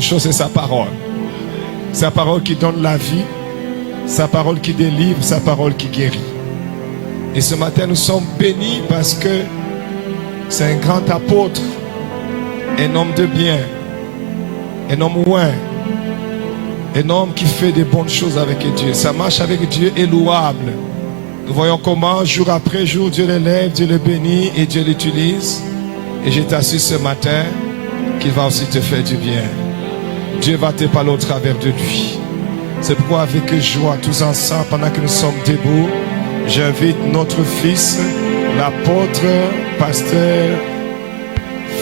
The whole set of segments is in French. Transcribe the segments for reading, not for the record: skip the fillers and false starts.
chose, c'est sa parole. Sa parole qui donne la vie, sa parole qui délivre, sa parole qui guérit. Et ce matin, nous sommes bénis parce que c'est un grand apôtre, un homme de bien, un homme ouin, un homme qui fait des bonnes choses avec Dieu. Sa marche avec Dieu est louable. Nous voyons comment, jour après jour, Dieu l'élève, Dieu le bénit et Dieu l'utilise. Et je t'assure ce matin qu'il va aussi te faire du bien. Dieu va te parler au travers de lui. C'est pourquoi avec joie, tous ensemble, pendant que nous sommes debout, j'invite notre fils, l'apôtre, pasteur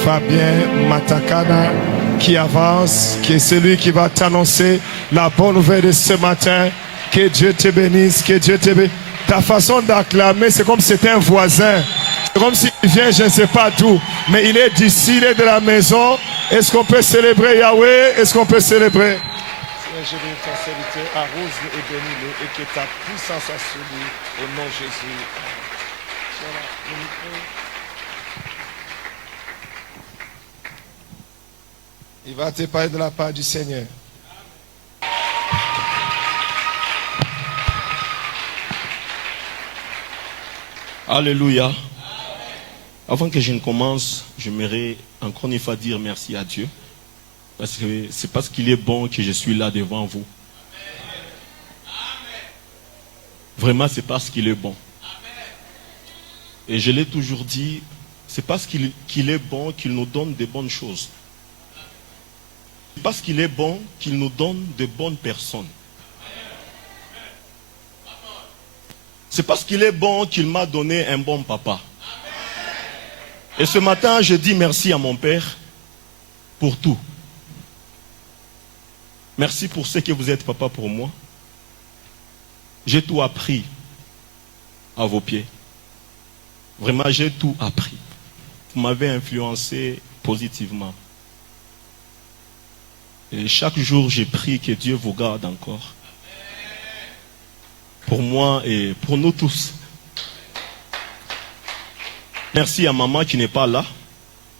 Fabien Matakana, qui avance, qui est celui qui va t'annoncer la bonne nouvelle de ce matin. Que Dieu te bénisse, que Dieu te bénisse. Ta façon d'acclamer, c'est comme si c'était un voisin. C'est comme s'il vient, je ne sais pas d'où, mais il est d'ici, il est de la maison. Est-ce qu'on peut célébrer Yahweh? Est-ce qu'on peut célébrer? Je bénis ton serviteur, arrose-le et bénis-le, et que ta puissance soit sur lui, au nom de Jésus. Il va te parler de la part du Seigneur. Alléluia. Avant que je ne commence, j'aimerais encore une fois dire merci à Dieu. Parce que c'est parce qu'il est bon que je suis là devant vous. Vraiment, c'est parce qu'il est bon. Et je l'ai toujours dit, c'est parce qu'il est bon qu'il nous donne de bonnes choses. C'est parce qu'il est bon qu'il nous donne de bonnes personnes. C'est parce qu'il est bon qu'il m'a donné un bon papa. Et ce matin, je dis merci à mon père pour tout. Merci pour ce que vous êtes, papa, pour moi. J'ai tout appris à vos pieds. Vraiment, j'ai tout appris. Vous m'avez influencé positivement. Et chaque jour, j'ai prié que Dieu vous garde encore. Pour moi et pour nous tous. Merci à maman qui n'est pas là.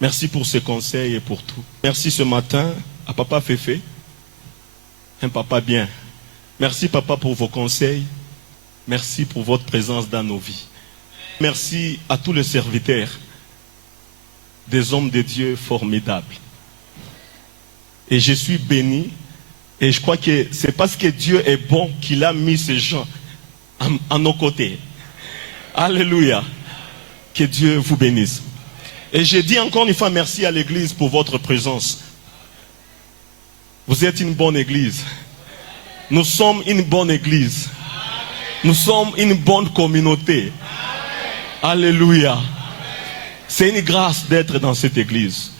Merci pour ses conseils et pour tout. Merci ce matin à papa Féfé. Un papa bien. Merci papa pour vos conseils. Merci pour votre présence dans nos vies. Merci à tous les serviteurs. Des hommes de Dieu formidables. Et je suis béni. Et je crois que c'est parce que Dieu est bon qu'il a mis ces gens à nos côtés. Alléluia. Que Dieu vous bénisse. Et je dis encore une fois merci à l'église pour votre présence. Vous êtes une bonne église. Nous sommes une bonne église. Nous sommes une bonne communauté. Alléluia. C'est une grâce d'être dans cette église.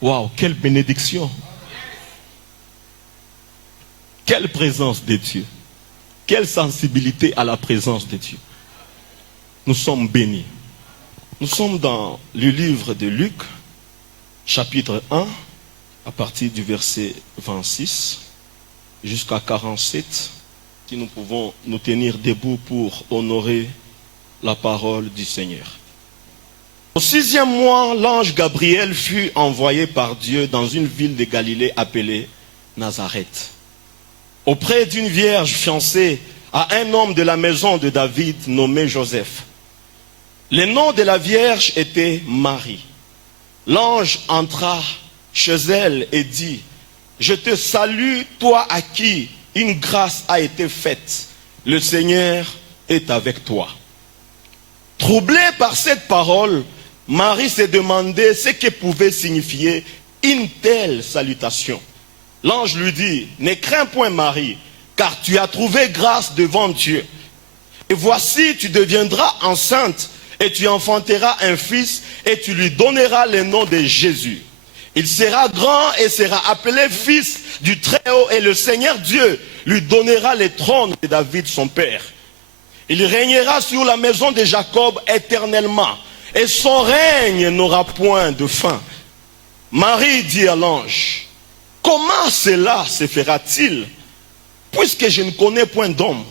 Waouh, quelle bénédiction. Quelle présence de Dieu. Quelle sensibilité à la présence de Dieu. Nous sommes bénis. Nous sommes dans le livre de Luc, chapitre 1, à partir du verset 26 jusqu'à 47, si nous pouvons nous tenir debout pour honorer la parole du Seigneur. Au 6e mois, l'ange Gabriel fut envoyé par Dieu dans une ville de Galilée appelée Nazareth, auprès d'une vierge fiancée à un homme de la maison de David nommé Joseph. Le nom de la vierge était Marie. L'ange entra chez elle et dit: je te salue, toi à qui une grâce a été faite. Le Seigneur est avec toi. Troublée par cette parole, Marie se demandait ce que pouvait signifier une telle salutation. L'ange lui dit: ne crains point Marie, car tu as trouvé grâce devant Dieu. Et voici, tu deviendras enceinte et tu enfanteras un fils et tu lui donneras le nom de Jésus. Il sera grand et sera appelé fils du Très-Haut et le Seigneur Dieu lui donnera le trône de David son père. Il régnera sur la maison de Jacob éternellement et son règne n'aura point de fin. Marie dit à l'ange: comment cela se fera-t-il, puisque je ne connais point d'homme?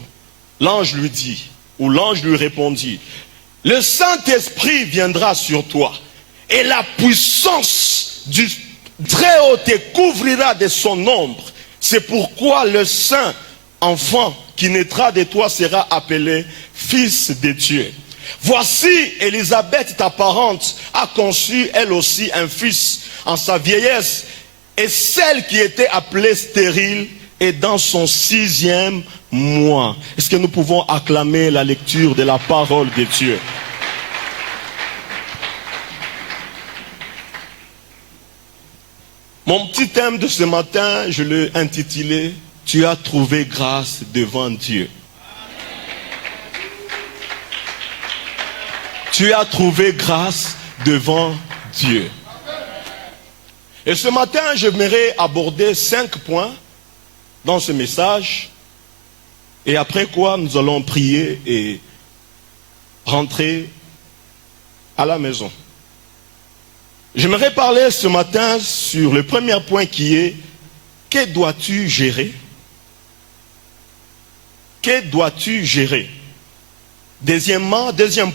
L'ange lui dit, ou l'ange lui répondit: le Saint-Esprit viendra sur toi et la puissance du Très haut te couvrira de son ombre. C'est pourquoi le saint enfant qui naîtra de toi sera appelé fils de Dieu. Voici, Élisabeth, ta parente, a conçu elle aussi un fils en sa vieillesse, et celle qui était appelée stérile est dans son 6e mois. Est-ce que nous pouvons acclamer la lecture de la parole de Dieu? Mon petit thème de ce matin, je l'ai intitulé « Tu as trouvé grâce devant Dieu ». Tu as trouvé grâce devant Dieu. Et ce matin, j'aimerais aborder 5 points dans ce message. Et après quoi, nous allons prier et rentrer à la maison. J'aimerais parler ce matin sur le premier point qui est « Que dois-tu gérer ?» Que dois-tu gérer? Deuxième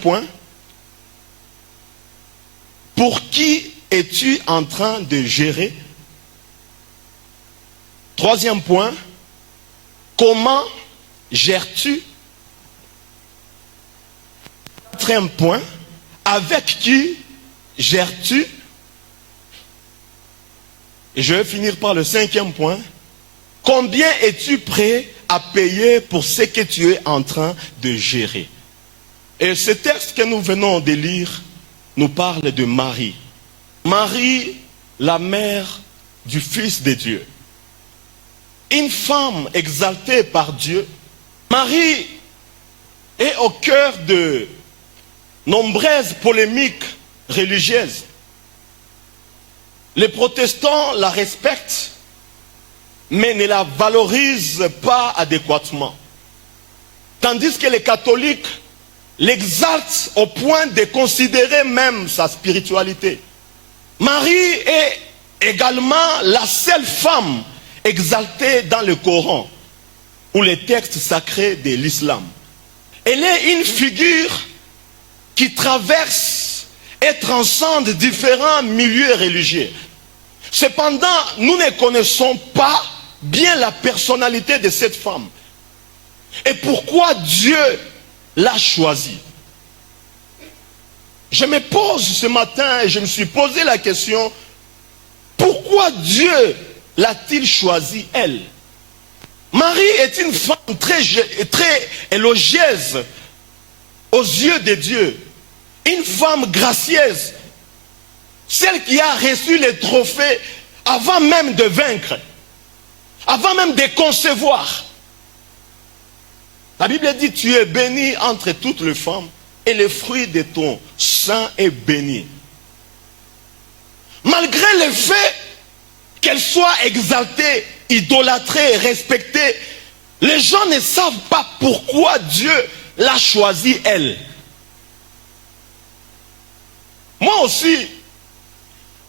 point, pour qui es-tu en train de gérer? Troisième point, comment gères-tu? Quatrième point, avec qui gères-tu? Et je vais finir par le 5e point. Combien es-tu prêt à payer pour ce que tu es en train de gérer? Et ce texte que nous venons de lire nous parle de Marie. Marie, la mère du Fils de Dieu. Une femme exaltée par Dieu. Marie est au cœur de nombreuses polémiques religieuses. Les protestants la respectent, mais ne la valorisent pas adéquatement. Tandis que les catholiques l'exaltent au point de considérer même sa spiritualité. Marie est également la seule femme exaltée dans le Coran ou les textes sacrés de l'islam. Elle est une figure qui traverse et transcende différents milieux religieux. Cependant, nous ne connaissons pas bien la personnalité de cette femme. Et pourquoi Dieu l'a choisie? Je me pose ce matin et je me suis posé la question, pourquoi Dieu l'a-t-il choisie, elle? Marie est une femme très élogieuse aux yeux de Dieu. Une femme gracieuse. Celle qui a reçu les trophées avant même de vaincre. Avant même de concevoir. La Bible dit, tu es bénie entre toutes les femmes et le fruit de ton sein est béni. Malgré le fait qu'elle soit exaltée, idolâtrée, respectée, les gens ne savent pas pourquoi Dieu l'a choisie, elle. Moi aussi,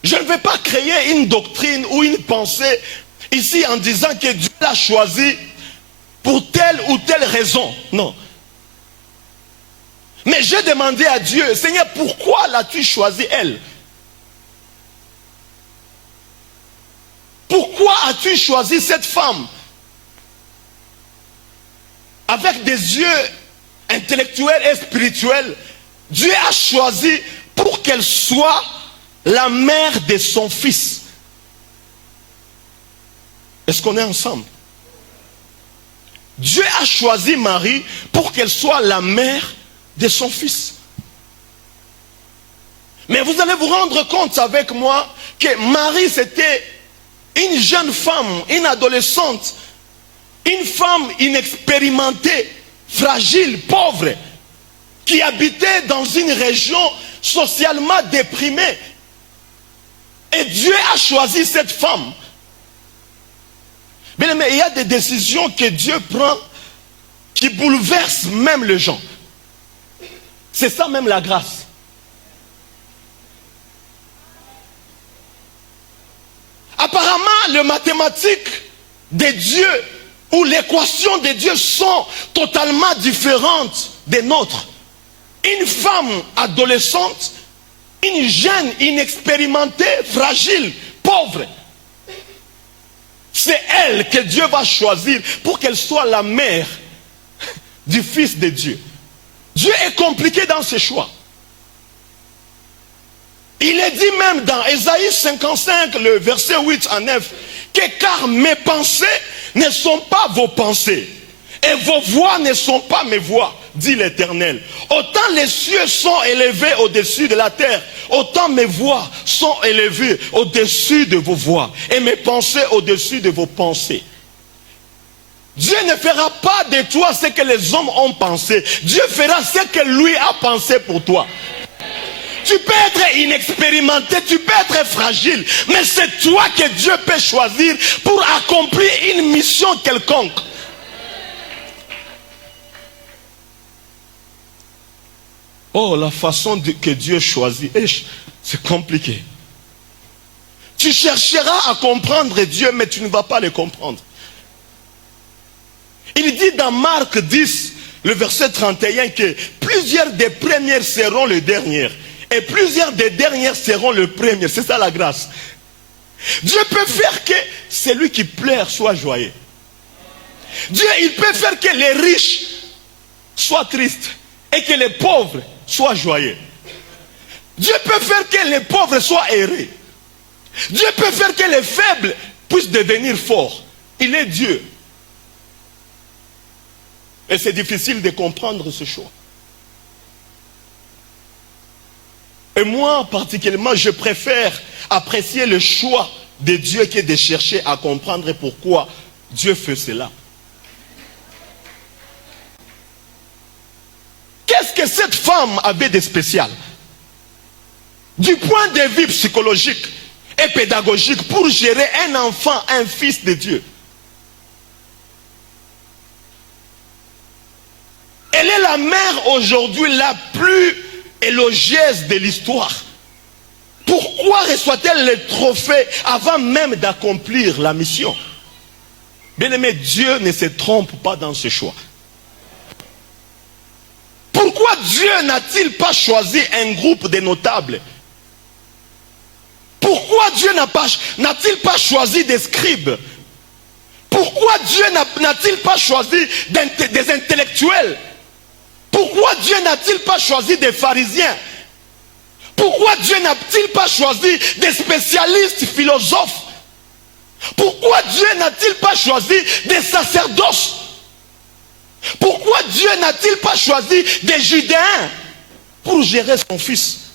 je ne vais pas créer une doctrine ou une pensée ici en disant que Dieu l'a choisie pour telle ou telle raison. Non. Mais j'ai demandé à Dieu, Seigneur, pourquoi l'as-tu choisie, elle? Pourquoi as-tu choisi cette femme? Avec des yeux intellectuels et spirituels, Dieu a choisi pour qu'elle soit la mère de son fils. Est-ce qu'on est ensemble? Dieu a choisi Marie pour qu'elle soit la mère de son fils. Mais vous allez vous rendre compte avec moi que Marie, c'était une jeune femme, une adolescente, une femme inexpérimentée, fragile, pauvre, qui habitait dans une région socialement déprimée. Et Dieu a choisi cette femme. Mais il y a des décisions que Dieu prend qui bouleversent même les gens. C'est ça même la grâce. Apparemment, les mathématiques de Dieu ou l'équation de Dieu sont totalement différentes des nôtres. Une femme adolescente, une jeune inexpérimentée, fragile, pauvre. C'est elle que Dieu va choisir pour qu'elle soit la mère du Fils de Dieu. Dieu est compliqué dans ses choix. Il est dit même dans Ésaïe 55, le verset 8 à 9, que car mes pensées ne sont pas vos pensées, et vos voix ne sont pas mes voix, dit l'Éternel. Autant les cieux sont élevés au-dessus de la terre, autant mes voix sont élevées au-dessus de vos voix, et mes pensées au-dessus de vos pensées. Dieu ne fera pas de toi ce que les hommes ont pensé. Dieu fera ce que lui a pensé pour toi. Tu peux être inexpérimenté, tu peux être fragile, mais c'est toi que Dieu peut choisir pour accomplir une mission quelconque. Oh, la façon que Dieu choisit, c'est compliqué. Tu chercheras à comprendre Dieu, mais tu ne vas pas le comprendre. Il dit dans Marc 10, le verset 31, que plusieurs des premières seront les dernières. Et plusieurs des dernières seront les premières. C'est ça la grâce. Dieu peut faire que celui qui pleure soit joyeux. Dieu, il peut faire que les riches soient tristes et que les pauvres soient joyeux. Dieu peut faire que les pauvres soient heureux. Dieu peut faire que les faibles puissent devenir forts. Il est Dieu. Et c'est difficile de comprendre ce choix. Et moi, particulièrement, je préfère apprécier le choix de Dieu que de chercher à comprendre pourquoi Dieu fait cela. Qu'est-ce que cette femme avait de spécial? Du point de vue psychologique et pédagogique, pour gérer un enfant, un fils de Dieu. Elle est la mère aujourd'hui la plus élogieuse de l'histoire. Pourquoi reçoit-elle le trophée avant même d'accomplir la mission? Bien-aimé, Dieu ne se trompe pas dans ses choix. Pourquoi Dieu n'a-t-il pas choisi un groupe de notables? Pourquoi Dieu n'a-t-il pas choisi des scribes? Pourquoi Dieu n'a-t-il pas choisi des intellectuels? Pourquoi Dieu n'a-t-il pas choisi des pharisiens? Pourquoi Dieu n'a-t-il pas choisi des spécialistes philosophes? Pourquoi Dieu n'a-t-il pas choisi des sacerdoces? Pourquoi Dieu n'a-t-il pas choisi des Judéens pour gérer son fils?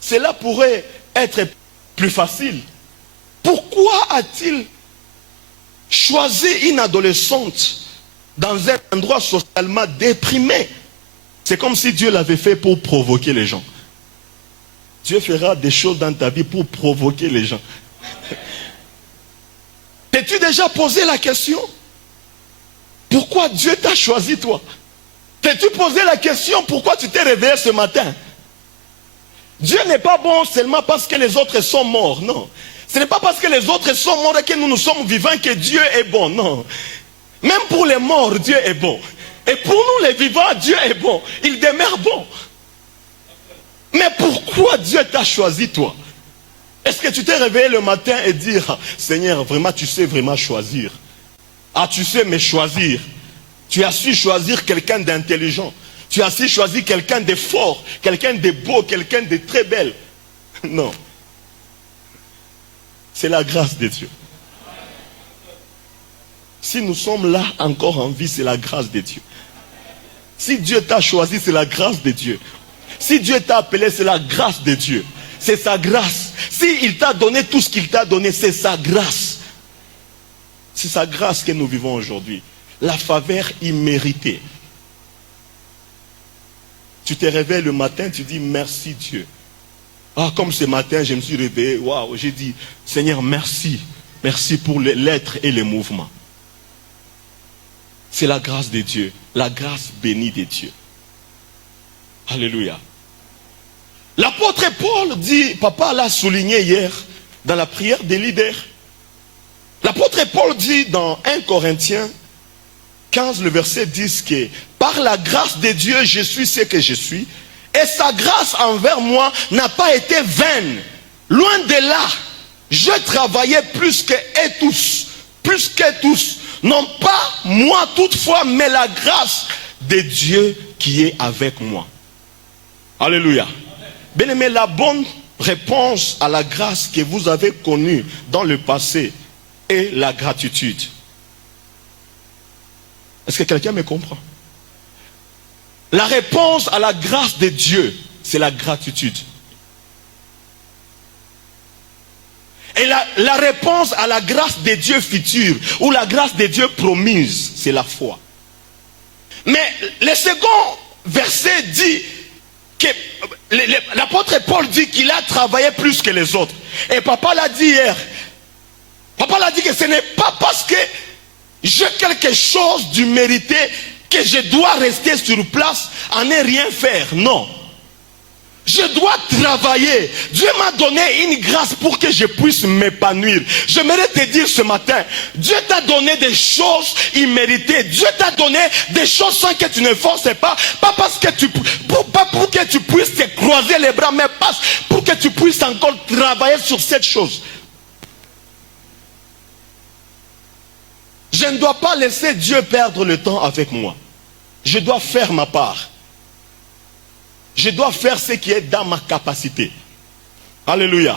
Cela pourrait être plus facile. Pourquoi a-t-il choisi une adolescente dans un endroit socialement déprimé? C'est comme si Dieu l'avait fait pour provoquer les gens. Dieu fera des choses dans ta vie pour provoquer les gens. T'es-tu déjà posé la question? Pourquoi Dieu t'a choisi toi? T'es-tu posé la question pourquoi tu t'es réveillé ce matin? Dieu n'est pas bon seulement parce que les autres sont morts, non. Ce n'est pas parce que les autres sont morts et que nous sommes vivants que Dieu est bon, non. Même pour les morts, Dieu est bon. Et pour nous les vivants, Dieu est bon. Il demeure bon. Mais pourquoi Dieu t'a choisi toi? Est-ce que tu t'es réveillé le matin et dire, Seigneur, vraiment tu sais vraiment choisir? Ah, tu sais me choisir. Tu as su choisir quelqu'un d'intelligent. Tu as su choisir quelqu'un de fort, quelqu'un de beau, quelqu'un de très belle. Non. C'est la grâce de Dieu. Si nous sommes là encore en vie, c'est la grâce de Dieu. Si Dieu t'a choisi, c'est la grâce de Dieu. Si Dieu t'a appelé, c'est la grâce de Dieu. C'est sa grâce. S'il t'a donné tout ce qu'il t'a donné, c'est sa grâce. C'est sa grâce que nous vivons aujourd'hui. La faveur imméritée. Tu te réveilles le matin, tu dis merci Dieu. Ah, comme ce matin, je me suis réveillé. Waouh, j'ai dit, Seigneur, merci. Merci pour les lettres et les mouvements. C'est la grâce de Dieu. La grâce bénie de Dieu. Alléluia. L'apôtre Paul dit, papa l'a souligné hier, dans la prière des leaders. L'apôtre Paul dit dans 1 Corinthiens 15, le verset 10, que par la grâce de Dieu, je suis ce que je suis. Et sa grâce envers moi n'a pas été vaine. Loin de là, Je travaillais plus qu'eux tous. Plus que tous. Non pas moi toutefois, mais la grâce de Dieu qui est avec moi. Alléluia. Bien-aimé, la bonne réponse à la grâce que vous avez connue dans le passé est la gratitude. Est-ce que quelqu'un me comprend? La réponse à la grâce de Dieu, c'est la gratitude. Et la réponse à la grâce de Dieu future, ou la grâce de Dieu promise, c'est la foi. Mais le second verset dit que l'apôtre Paul dit qu'il a travaillé plus que les autres. Et papa l'a dit hier. Papa l'a dit que ce n'est pas parce que j'ai quelque chose de mérité que je dois rester sur place à ne rien faire. Non. Je dois travailler. Dieu m'a donné une grâce pour que je puisse m'épanouir. J'aimerais te dire ce matin, Dieu t'a donné des choses imméritées. Dieu t'a donné des choses sans que tu ne forces pas. Pas parce que pas pour que tu puisses te croiser les bras, mais pas pour que tu puisses encore travailler sur cette chose. Je ne dois pas laisser Dieu perdre le temps avec moi. Je dois faire ma part. Je dois faire ce qui est dans ma capacité. Alléluia.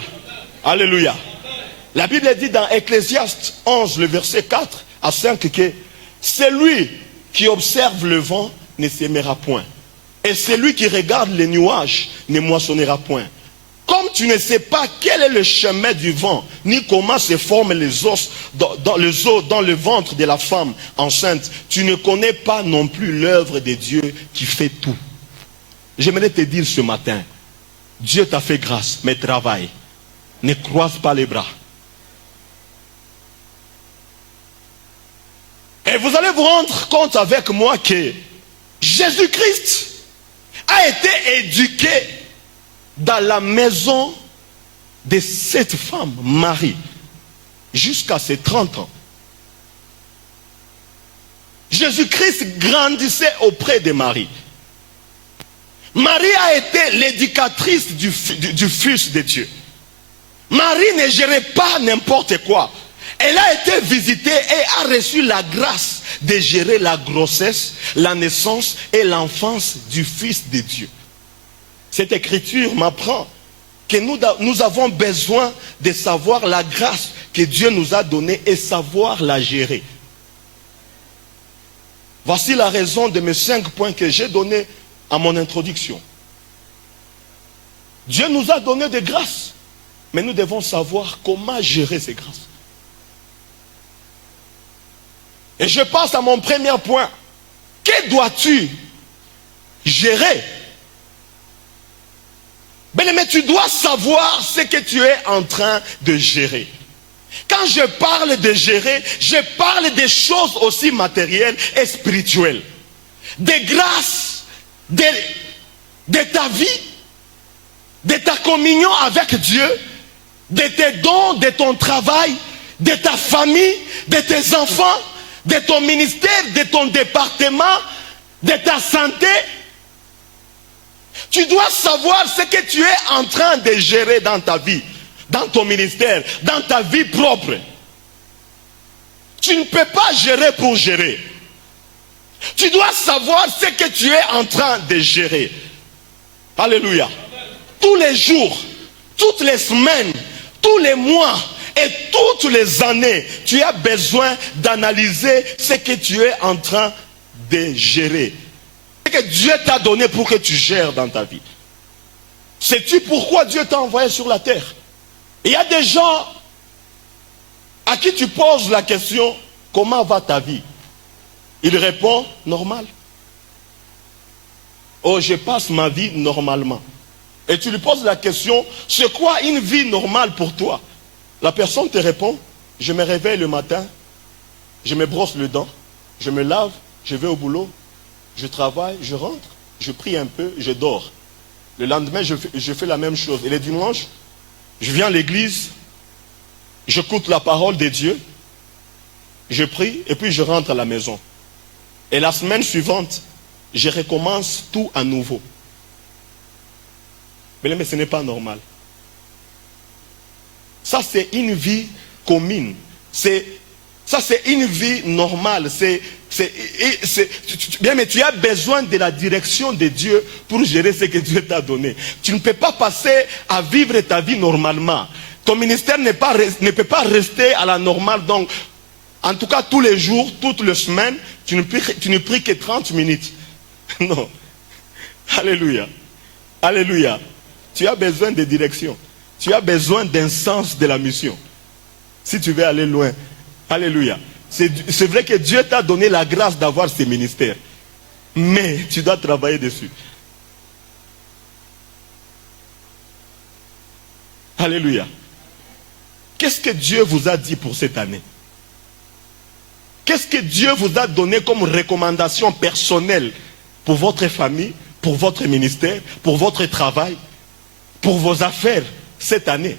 Alléluia. La Bible dit dans Ecclésiaste 11, le verset 4 à 5 que celui qui observe le vent ne s'aimera point. Et celui qui regarde les nuages ne moissonnera point. Comme tu ne sais pas quel est le chemin du vent, ni comment se forment les os dans le ventre de la femme enceinte, tu ne connais pas non plus l'œuvre de Dieu qui fait tout. J'aimerais te dire ce matin, Dieu t'a fait grâce, mais travaille. Ne croise pas les bras. Et vous allez vous rendre compte avec moi que Jésus-Christ a été éduqué dans la maison de cette femme, Marie, jusqu'à ses 30 ans. Jésus-Christ grandissait auprès de Marie. Marie a été l'éducatrice du Fils de Dieu. Marie ne gérait pas n'importe quoi. Elle a été visitée et a reçu la grâce de gérer la grossesse, la naissance et l'enfance du Fils de Dieu. Cette écriture m'apprend que nous avons besoin de savoir la grâce que Dieu nous a donnée et savoir la gérer. Voici la raison de mes 5 points que j'ai donnés à mon introduction. Dieu nous a donné des grâces, mais nous devons savoir comment gérer ces grâces. Et je passe à mon premier point. Que dois-tu gérer? Bien-aimé, tu dois savoir ce que tu es en train de gérer. Quand je parle de gérer, je parle des choses aussi matérielles et spirituelles. Des grâces, de ta vie, de ta communion avec Dieu, de tes dons, de ton travail, de ta famille, de tes enfants, de ton ministère, de ton département, de ta santé. Tu dois savoir ce que tu es en train de gérer dans ta vie, dans ton ministère, dans ta vie propre. Tu ne peux pas gérer pour gérer. Tu dois savoir ce que tu es en train de gérer. Alléluia. Tous les jours, toutes les semaines, tous les mois et toutes les années, tu as besoin d'analyser ce que tu es en train de gérer. Ce que Dieu t'a donné pour que tu gères dans ta vie. Sais-tu pourquoi Dieu t'a envoyé sur la terre? Il y a des gens à qui tu poses la question, comment va ta vie? Il répond, normal. Oh, je passe ma vie normalement. Et tu lui poses la question, c'est quoi une vie normale pour toi? La personne te répond, je me réveille le matin, je me brosse les dents, je me lave, je vais au boulot, je travaille, je rentre, je prie un peu, je dors. Le lendemain, je fais la même chose. Et le dimanche, je viens à l'église, j'écoute la parole de Dieu, je prie et puis je rentre à la maison. Et la semaine suivante, je recommence tout à nouveau. Mais ce n'est pas normal. Ça, c'est une vie commune. Ça, c'est une vie normale. Bien, mais tu as besoin de la direction de Dieu pour gérer ce que Dieu t'a donné. Tu ne peux pas passer à vivre ta vie normalement. Ton ministère ne peut pas rester à la normale. Donc, en tout cas, tous les jours, toutes les semaines, tu ne pries que 30 minutes. Non. Alléluia. Alléluia. Tu as besoin de direction. Tu as besoin d'un sens de la mission. Si tu veux aller loin. Alléluia. C'est vrai que Dieu t'a donné la grâce d'avoir ce ministère. Mais tu dois travailler dessus. Alléluia. Qu'est-ce que Dieu vous a dit pour cette année? Qu'est-ce que Dieu vous a donné comme recommandation personnelle pour votre famille, pour votre ministère, pour votre travail, pour vos affaires cette année?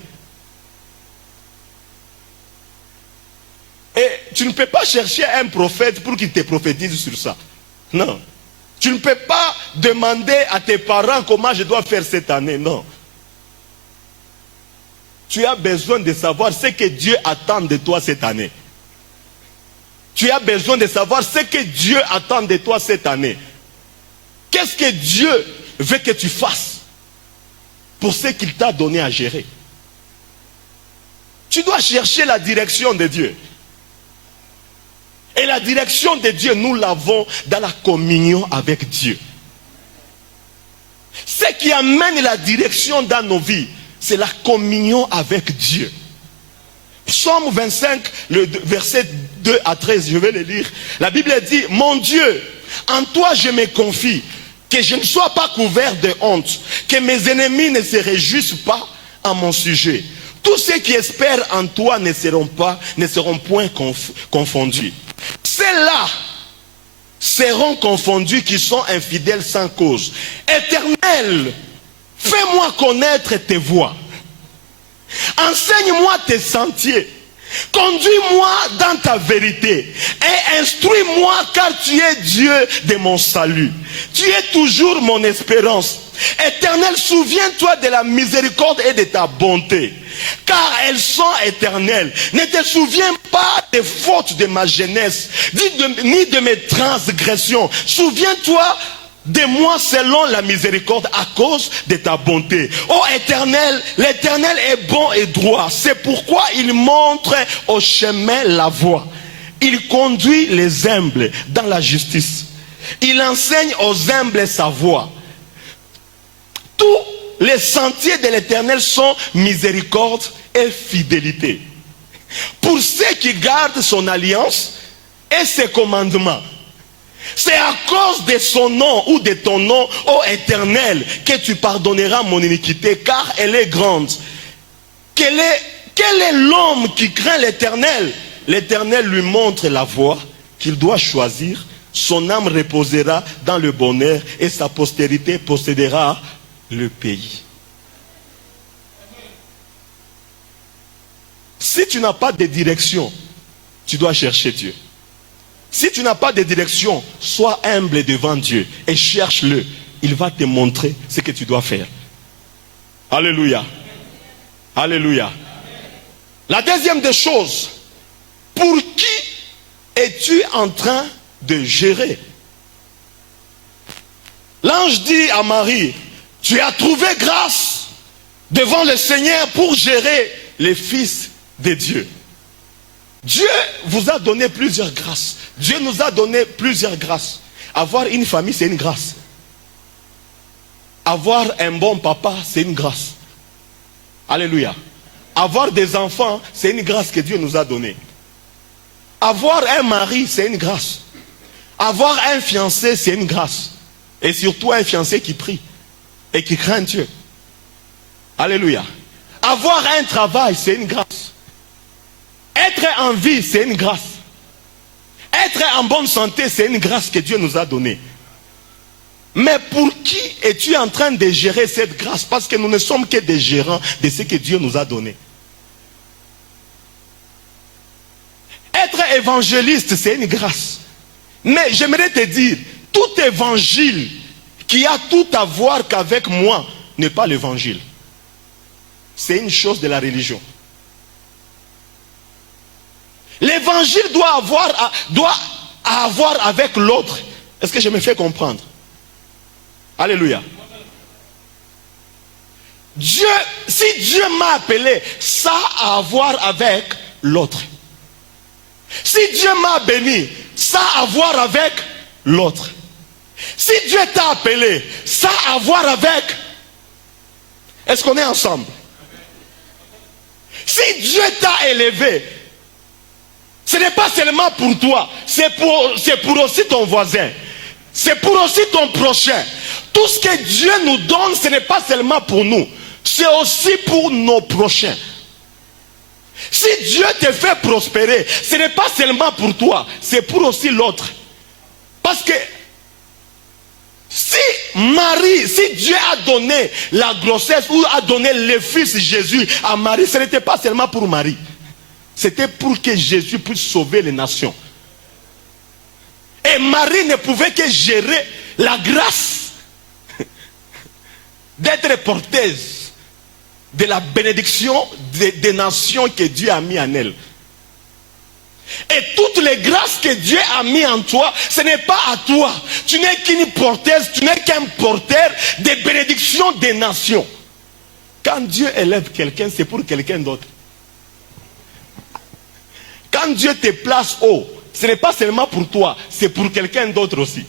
Et tu ne peux pas chercher un prophète pour qu'il te prophétise sur ça. Non. Tu ne peux pas demander à tes parents comment je dois faire cette année. Non. Tu as besoin de savoir ce que Dieu attend de toi cette année. Tu as besoin de savoir ce que Dieu attend de toi cette année. Qu'est-ce que Dieu veut que tu fasses pour ce qu'il t'a donné à gérer? Tu dois chercher la direction de Dieu. Et la direction de Dieu, nous l'avons dans la communion avec Dieu. Ce qui amène la direction dans nos vies, c'est la communion avec Dieu. Psaume 25, le verset 2 à 13, je vais le lire. La Bible dit, mon Dieu, en toi je me confie, que je ne sois pas couvert de honte, que mes ennemis ne se réjouissent pas à mon sujet. Tous ceux qui espèrent en toi ne seront point confondus. Ceux-là seront confondus qui sont infidèles sans cause. Éternel, fais-moi connaître tes voies. Enseigne-moi tes sentiers. Conduis-moi dans ta vérité et instruis-moi car tu es Dieu de mon salut. Tu es toujours mon espérance. Éternel, souviens-toi de la miséricorde et de ta bonté, car elles sont éternelles. Ne te souviens pas des fautes de ma jeunesse, ni de mes transgressions. Souviens-toi de moi selon la miséricorde à cause de ta bonté. Ô Éternel, l'Éternel est bon et droit. C'est pourquoi il montre au chemin la voie. Il conduit les humbles dans la justice. Il enseigne aux humbles sa voie. Tous les sentiers de l'Éternel sont miséricorde et fidélité. Pour ceux qui gardent son alliance et ses commandements. C'est à cause de son nom ou de ton nom, ô Éternel, que tu pardonneras mon iniquité, car elle est grande. Quel est l'homme qui craint l'Éternel? L'Éternel lui montre la voie qu'il doit choisir. Son âme reposera dans le bonheur et sa postérité possédera le pays. Si tu n'as pas de direction, tu dois chercher Dieu. Si tu n'as pas de direction, sois humble devant Dieu et cherche-le. Il va te montrer ce que tu dois faire. Alléluia. Alléluia. La deuxième des choses, pour qui es-tu en train de gérer? L'ange dit à Marie, tu as trouvé grâce devant le Seigneur pour gérer les fils de Dieu. Dieu vous a donné plusieurs grâces. Dieu nous a donné plusieurs grâces. Avoir une famille, c'est une grâce. Avoir un bon papa, c'est une grâce. Alléluia. Avoir des enfants, c'est une grâce que Dieu nous a donnée. Avoir un mari, c'est une grâce. Avoir un fiancé, c'est une grâce. Et surtout un fiancé qui prie et qui craint Dieu. Alléluia. Avoir un travail, c'est une grâce. Être en vie, c'est une grâce. Être en bonne santé, c'est une grâce que Dieu nous a donnée. Mais pour qui es-tu en train de gérer cette grâce? Parce que nous ne sommes que des gérants de ce que Dieu nous a donné. Être évangéliste, c'est une grâce. Mais j'aimerais te dire, tout évangile qui a tout à voir qu'avec moi n'est pas l'évangile. C'est une chose de la religion. L'évangile doit avoir avec l'autre. Est-ce que je me fais comprendre? Alléluia. Si Dieu m'a appelé, ça a à voir avec l'autre. Si Dieu m'a béni, ça a à voir avec l'autre. Si Dieu t'a appelé, ça a à voir avec... Est-ce qu'on est ensemble? Si Dieu t'a élevé, ce n'est pas seulement pour toi, c'est pour aussi ton voisin. C'est pour aussi ton prochain. Tout ce que Dieu nous donne, ce n'est pas seulement pour nous. C'est aussi pour nos prochains. Si Dieu te fait prospérer, ce n'est pas seulement pour toi, c'est pour aussi l'autre. Parce que si Dieu a donné la grossesse ou a donné le fils Jésus à Marie, ce n'était pas seulement pour Marie. C'était pour que Jésus puisse sauver les nations. Et Marie ne pouvait que gérer la grâce d'être porteuse de la bénédiction des nations que Dieu a mis en elle. Et toutes les grâces que Dieu a mis en toi, ce n'est pas à toi. Tu n'es qu'une porteuse, tu n'es qu'un porteur des bénédictions des nations. Quand Dieu élève quelqu'un, c'est pour quelqu'un d'autre. Quand Dieu te place haut, ce n'est pas seulement pour toi, c'est pour quelqu'un d'autre aussi.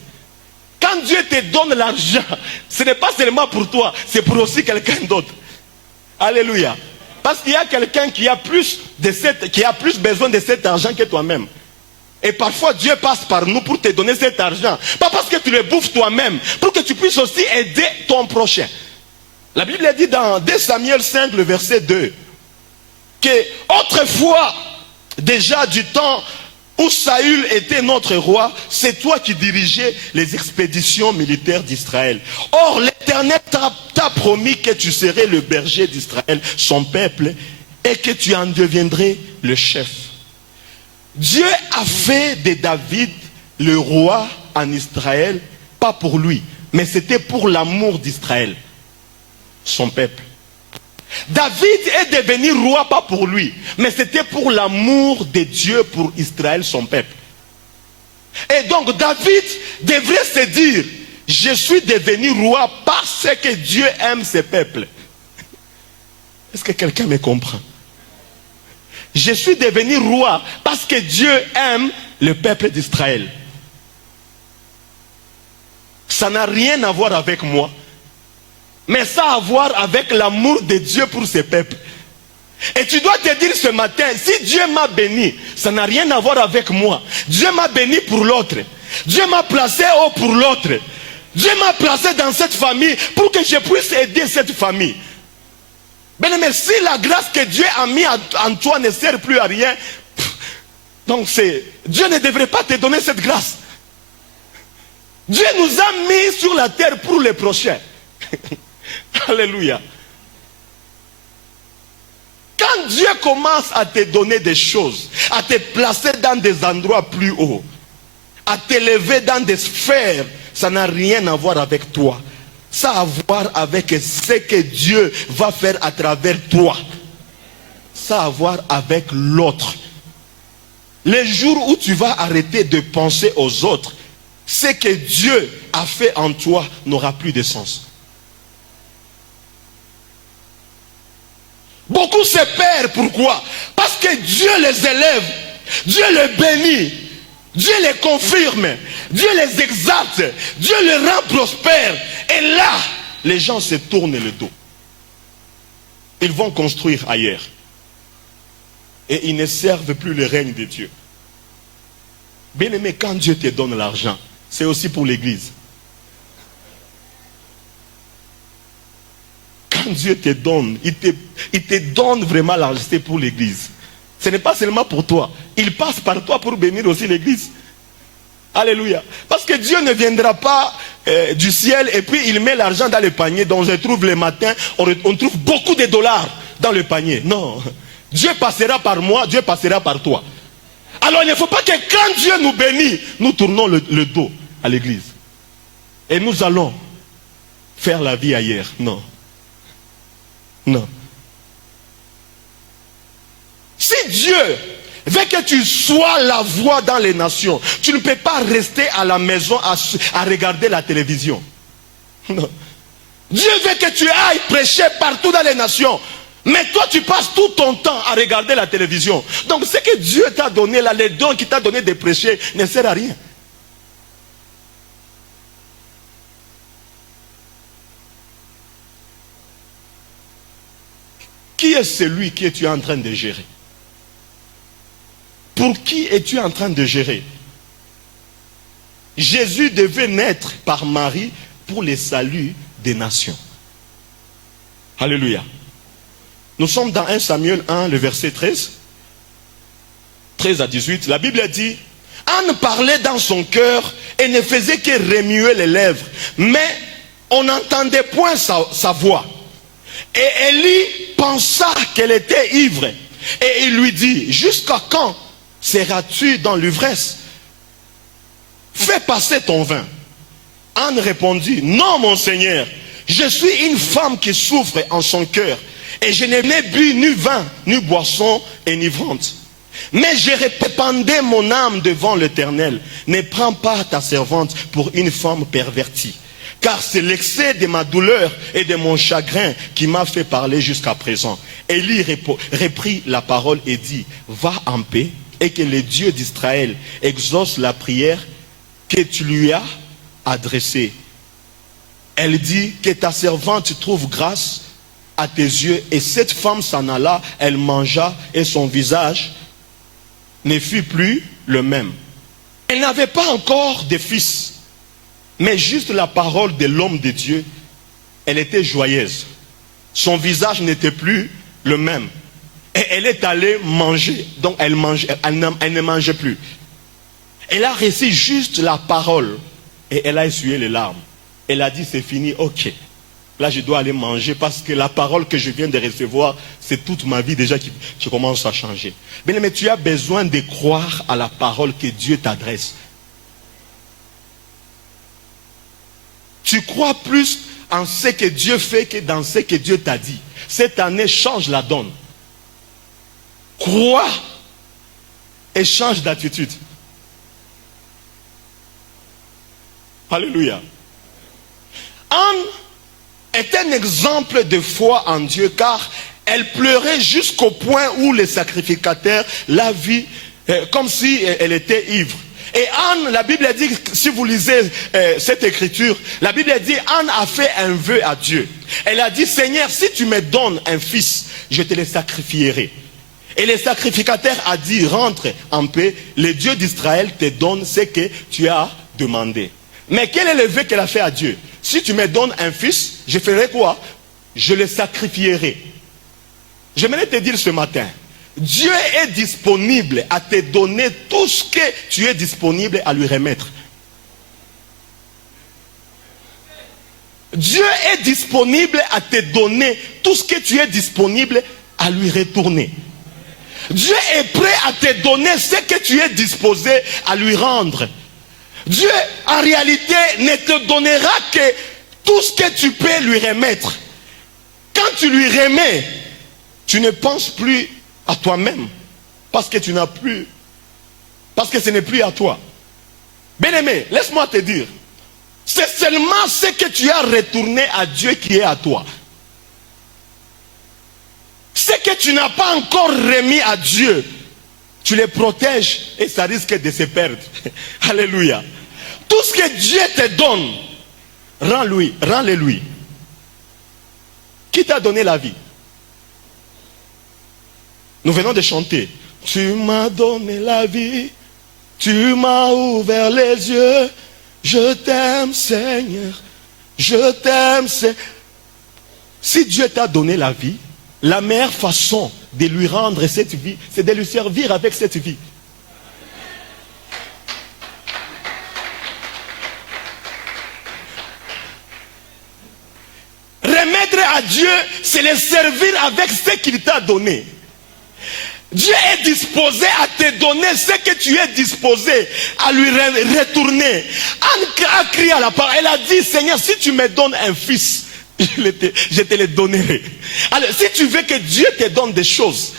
Quand Dieu te donne l'argent, ce n'est pas seulement pour toi, c'est pour aussi quelqu'un d'autre. Alléluia. Parce qu'il y a quelqu'un qui a plus besoin de cet argent que toi-même. Et parfois Dieu passe par nous pour te donner cet argent. Pas parce que tu le bouffes toi-même, pour que tu puisses aussi aider ton prochain. La Bible dit dans 2 Samuel 5, le verset 2, que autrefois, déjà du temps où Saül était notre roi, c'est toi qui dirigeais les expéditions militaires d'Israël. Or, l'Éternel t'a promis que tu serais le berger d'Israël, son peuple, et que tu en deviendrais le chef. Dieu a fait de David le roi en Israël, pas pour lui, mais c'était pour l'amour d'Israël, son peuple. David est devenu roi pas pour lui, mais c'était pour l'amour de Dieu pour Israël, son peuple. Et donc David devrait se dire, je suis devenu roi parce que Dieu aime ses peuples. Est-ce que quelqu'un me comprend? Je suis devenu roi parce que Dieu aime le peuple d'Israël. Ça n'a rien à voir avec moi. Mais ça a à voir avec l'amour de Dieu pour ses peuples. Et tu dois te dire ce matin, si Dieu m'a béni, ça n'a rien à voir avec moi. Dieu m'a béni pour l'autre. Dieu m'a placé haut pour l'autre. Dieu m'a placé dans cette famille pour que je puisse aider cette famille. Mais si la grâce que Dieu a mis en toi ne sert plus à rien, donc Dieu ne devrait pas te donner cette grâce. Dieu nous a mis sur la terre pour les prochains. Alléluia. Quand Dieu commence à te donner des choses, à te placer dans des endroits plus hauts, à t'élever dans des sphères, ça n'a rien à voir avec toi. Ça a à voir avec ce que Dieu va faire à travers toi. Ça a à voir avec l'autre. Les jours où tu vas arrêter de penser aux autres, ce que Dieu a fait en toi n'aura plus de sens. Beaucoup se perdent. Pourquoi? Parce que Dieu les élève, Dieu les bénit, Dieu les confirme, Dieu les exalte, Dieu les rend prospères. Et là, les gens se tournent le dos. Ils vont construire ailleurs. Et ils ne servent plus le règne de Dieu. Bien aimé, quand Dieu te donne l'argent, c'est aussi pour l'église. Quand Dieu te donne, il te donne vraiment l'argent, c'est pour l'église. Ce n'est pas seulement pour toi. Il passe par toi pour bénir aussi l'église. Alléluia. Parce que Dieu ne viendra pas du ciel et puis il met l'argent dans le panier dont je trouve le matin, on trouve beaucoup de dollars dans le panier. Non. Dieu passera par moi, Dieu passera par toi. Alors il ne faut pas que quand Dieu nous bénit, nous tournons le dos à l'église. Et nous allons faire la vie ailleurs. Non. Non. Si Dieu veut que tu sois la voix dans les nations. Tu ne peux pas rester à la maison à regarder la télévision. Non. Dieu veut que tu ailles prêcher partout dans les nations. Mais toi, tu passes tout ton temps à regarder la télévision. Donc, ce que Dieu t'a donné, là, les dons qu'il t'a donné de prêcher, ne sert à rien. Qui est celui que tu es en train de gérer? Pour qui es-tu en train de gérer? Jésus devait naître par Marie pour le salut des nations. Alléluia. Nous sommes dans 1 Samuel 1, le verset 13. 13 à 18. La Bible dit, Anne parlait dans son cœur et ne faisait que remuer les lèvres. Mais on n'entendait point sa voix. Et Élie pensa qu'elle était ivre. Et il lui dit, jusqu'à quand seras-tu dans l'ivresse? Fais passer ton vin. Anne répondit, non mon Seigneur, je suis une femme qui souffre en son cœur. Et je n'ai bu ni vin, ni boisson enivrante. Mais je répandais mon âme devant l'Éternel. Ne prends pas ta servante pour une femme pervertie. Car c'est l'excès de ma douleur et de mon chagrin qui m'a fait parler jusqu'à présent. Élie reprit la parole et dit, va en paix et que le Dieu d'Israël exauce la prière que tu lui as adressée. Elle dit, que ta servante trouve grâce à tes yeux. Et cette femme s'en alla, elle mangea et son visage ne fut plus le même. Elle n'avait pas encore de fils, mais juste la parole de l'homme de Dieu. Elle était joyeuse. Son visage n'était plus le même. Et elle est allée manger. Donc elle ne mangeait plus. Elle a reçu juste la parole et elle a essuyé les larmes. Elle a dit, c'est fini, ok. Là, je dois aller manger parce que la parole que je viens de recevoir, c'est toute ma vie déjà qui commence à changer. Mais tu as besoin de croire à la parole que Dieu t'adresse. Tu crois plus en ce que Dieu fait que dans ce que Dieu t'a dit. Cette année, change la donne. Crois et change d'attitude. Alléluia. Anne est un exemple de foi en Dieu, car elle pleurait jusqu'au point où les sacrificateurs la vit comme si elle était ivre. Et Anne, la Bible dit, si vous lisez cette écriture, la Bible dit, Anne a fait un vœu à Dieu. Elle a dit, Seigneur, si tu me donnes un fils, je te le sacrifierai. Et le sacrificateur a dit, rentre en paix, le Dieu d'Israël te donne ce que tu as demandé. Mais quel est le vœu qu'elle a fait à Dieu? Si tu me donnes un fils, je ferai quoi? Je le sacrifierai. J'aimerais te dire ce matin, Dieu est disponible à te donner tout ce que tu es disponible à lui remettre. Dieu est disponible à te donner tout ce que tu es disponible à lui retourner. Dieu est prêt à te donner ce que tu es disposé à lui rendre. Dieu, en réalité, ne te donnera que tout ce que tu peux lui remettre. Quand tu lui remets, tu ne penses plus à toi-même. Parce que tu n'as plus. Parce que ce n'est plus à toi. Bien-aimé, laisse-moi te dire. C'est seulement ce que tu as retourné à Dieu qui est à toi. Ce que tu n'as pas encore remis à Dieu, tu les protèges et ça risque de se perdre. Alléluia. Tout ce que Dieu te donne, rends-le lui. Qui t'a donné la vie? Nous venons de chanter. Tu m'as donné la vie, tu m'as ouvert les yeux. Je t'aime Seigneur, je t'aime Seigneur. Si Dieu t'a donné la vie, la meilleure façon de lui rendre cette vie, c'est de lui servir avec cette vie. Remettre à Dieu, c'est le servir avec ce qu'il t'a donné. Dieu est disposé à te donner ce que tu es disposé à lui retourner. Anne a crié à la parole. Elle a dit, Seigneur, si tu me donnes un fils, je te le donnerai. Alors, si tu veux que Dieu te donne des choses,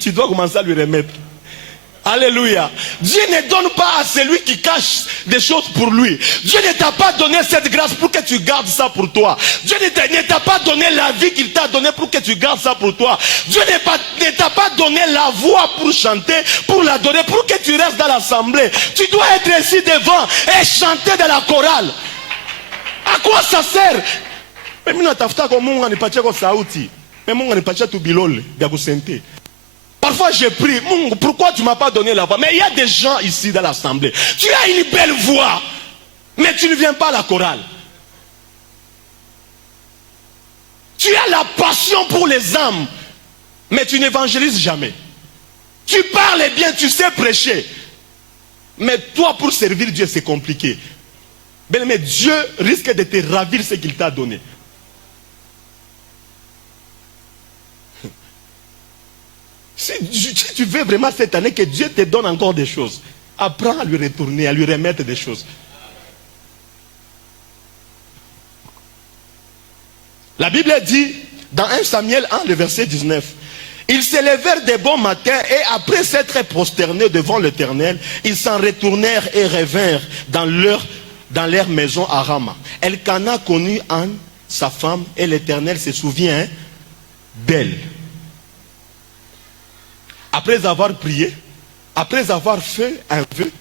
tu dois commencer à lui remettre. Alléluia. Dieu ne donne pas à celui qui cache des choses pour lui. Dieu ne t'a pas donné cette grâce pour que tu gardes ça pour toi. Dieu ne t'a pas donné la vie qu'il t'a donnée pour que tu gardes ça pour toi. Dieu ne t'a pas donné la voix pour chanter, pour l'adorer, pour que tu restes dans l'assemblée. Tu dois être ici devant et chanter dans la chorale. À quoi ça sert? Mais moi, tafuta comme Mungu anipatia kwa sauti. Mais Mungu anipatia tu bilole vya kusente. Parfois je prie, Mungu, pourquoi tu ne m'as pas donné la voix? Mais il y a des gens ici dans l'assemblée. Tu as une belle voix, mais tu ne viens pas à la chorale. Tu as la passion pour les âmes, mais tu n'évangélises jamais. Tu parles bien, tu sais prêcher. Mais toi, pour servir Dieu, c'est compliqué. Mais Dieu risque de te ravir ce qu'il t'a donné. Si tu veux vraiment cette année que Dieu te donne encore des choses, apprends à lui retourner, à lui remettre des choses. La Bible dit, dans 1 Samuel 1, le verset 19, ils se levèrent de bon matin et après s'être prosternés devant l'Éternel, ils s'en retournèrent et revinrent dans leur maison à Rama. Elkana connut Anne, sa femme, et l'Éternel se souvient d'elle. Après avoir prié, après avoir fait un vœu,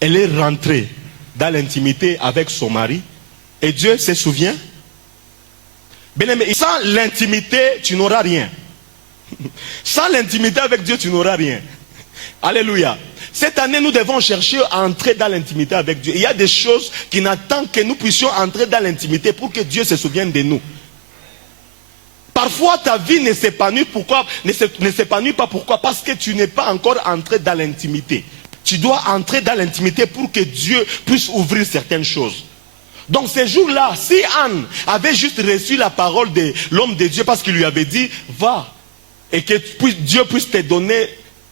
elle est rentrée dans l'intimité avec son mari. Et Dieu se souvient. Bien-aimé, sans l'intimité, tu n'auras rien. Sans l'intimité avec Dieu, tu n'auras rien. Alléluia. Cette année, nous devons chercher à entrer dans l'intimité avec Dieu. Il y a des choses qui n'attendent que nous puissions entrer dans l'intimité pour que Dieu se souvienne de nous. Parfois, ta vie ne s'épanouit pas. Pourquoi? Parce que tu n'es pas encore entré dans l'intimité. Tu dois entrer dans l'intimité pour que Dieu puisse ouvrir certaines choses. Donc ces jours-là, si Anne avait juste reçu la parole de l'homme de Dieu parce qu'il lui avait dit, va, et que Dieu puisse te donner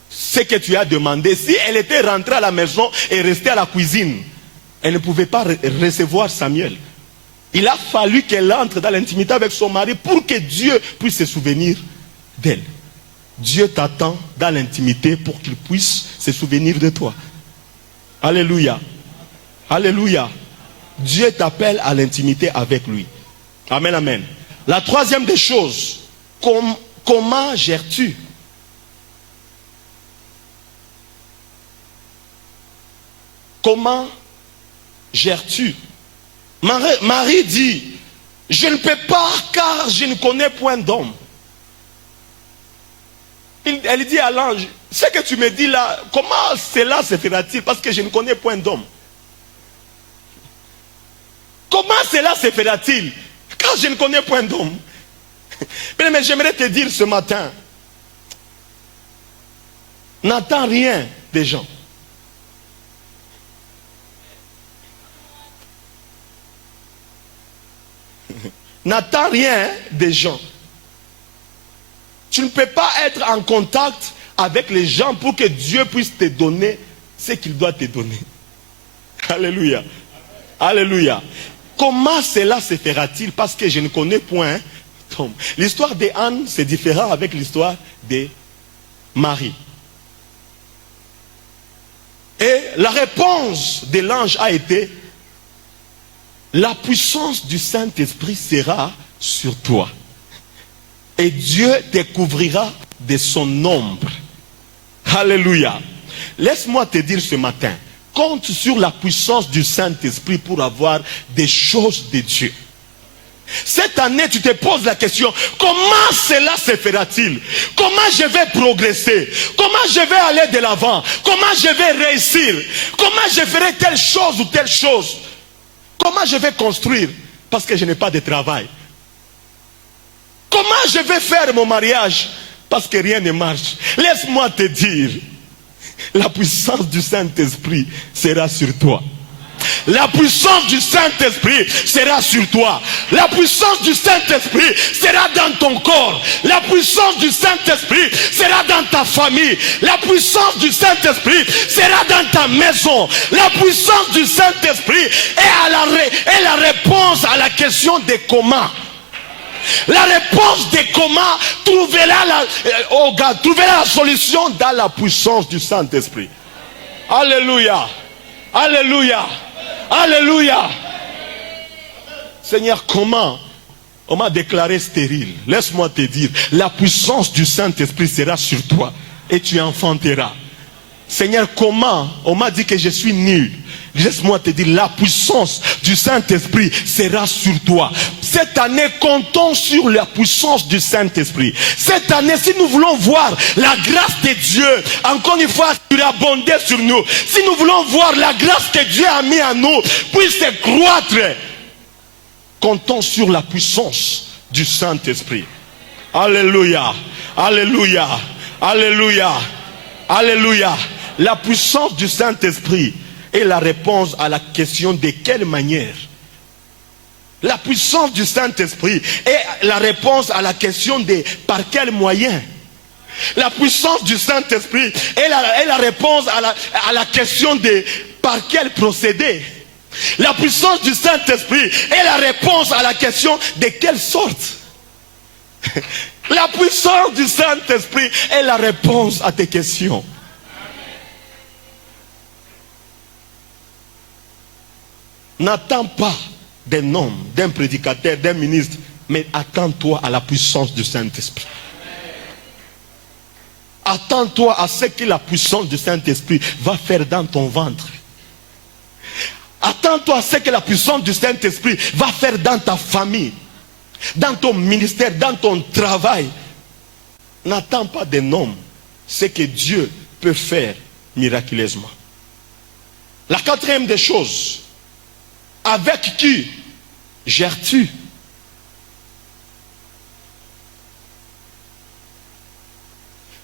ce que tu as demandé. Si elle était rentrée à la maison et restée à la cuisine, elle ne pouvait pas recevoir Samuel. Il a fallu qu'elle entre dans l'intimité avec son mari pour que Dieu puisse se souvenir d'elle. Dieu t'attend dans l'intimité pour qu'il puisse se souvenir de toi. Alléluia. Alléluia. Dieu t'appelle à l'intimité avec lui. Amen, amen. La troisième des choses, comment gères-tu? Comment gères-tu? Marie dit, je ne peux pas car je ne connais point d'homme. Elle dit à l'ange, ce que tu me dis là, comment cela se fera-t-il? Parce que je ne connais point d'homme. Comment cela se fera-t-il? Car je ne connais point d'homme. Mais j'aimerais te dire ce matin, n'attends rien des gens. N'attends rien des gens. Tu ne peux pas être en contact avec les gens pour que Dieu puisse te donner ce qu'il doit te donner. Alléluia. Alléluia. Comment cela se fera-t-il? Parce que je ne connais point d'homme. L'histoire d'Anne, c'est différent avec l'histoire de Marie. Et la réponse de l'ange a été, la puissance du Saint-Esprit sera sur toi. Et Dieu te couvrira de son ombre. Alléluia. Laisse-moi te dire ce matin, compte sur la puissance du Saint-Esprit pour avoir des choses de Dieu. Cette année, tu te poses la question, comment cela se fera-t-il? Comment je vais progresser? Comment je vais aller de l'avant? Comment je vais réussir? Comment je ferai telle chose ou telle chose? Comment je vais construire? Parce que je n'ai pas de travail. Comment je vais faire mon mariage? Parce que rien ne marche. Laisse-moi te dire, la puissance du Saint-Esprit sera sur toi. La puissance du Saint-Esprit sera sur toi. La puissance du Saint-Esprit sera dans ton corps. La puissance du Saint-Esprit sera dans ta famille. La puissance du Saint-Esprit sera dans ta maison. La puissance du Saint-Esprit est la réponse à la question de comment. La réponse des comment, trouvez-la la solution dans la puissance du Saint-Esprit. Alléluia. Alléluia. Alléluia. Seigneur, comment on m'a déclaré stérile? Laisse-moi te dire, la puissance du Saint-Esprit sera sur toi et tu enfanteras. Seigneur, comment on m'a dit que je suis nul? Laisse-moi te dire, la puissance du Saint-Esprit sera sur toi. Cette année, comptons sur la puissance du Saint-Esprit. Cette année, si nous voulons voir la grâce de Dieu, encore une fois, surabonder sur nous. Si nous voulons voir la grâce que Dieu a mis en nous, puisse croître. Comptons sur la puissance du Saint-Esprit. Alléluia. Alléluia. Alléluia. Alléluia. La puissance du Saint-Esprit est la réponse à la question de quelle manière. La puissance du Saint-Esprit est la réponse à la question de par quel moyen. La puissance du Saint-Esprit est la réponse à la question de par quel procédé. La puissance du Saint-Esprit est la réponse à la question de quelle sorte. La puissance du Saint-Esprit est la réponse à tes questions. N'attends pas d'un homme, d'un prédicateur, d'un ministre, mais attends-toi à la puissance du Saint-Esprit. Attends-toi à ce que la puissance du Saint-Esprit va faire dans ton ventre. Attends-toi à ce que la puissance du Saint-Esprit va faire dans ta famille, dans ton ministère, dans ton travail. N'attends pas d'un homme ce que Dieu peut faire miraculeusement. La quatrième des choses, avec qui gères-tu?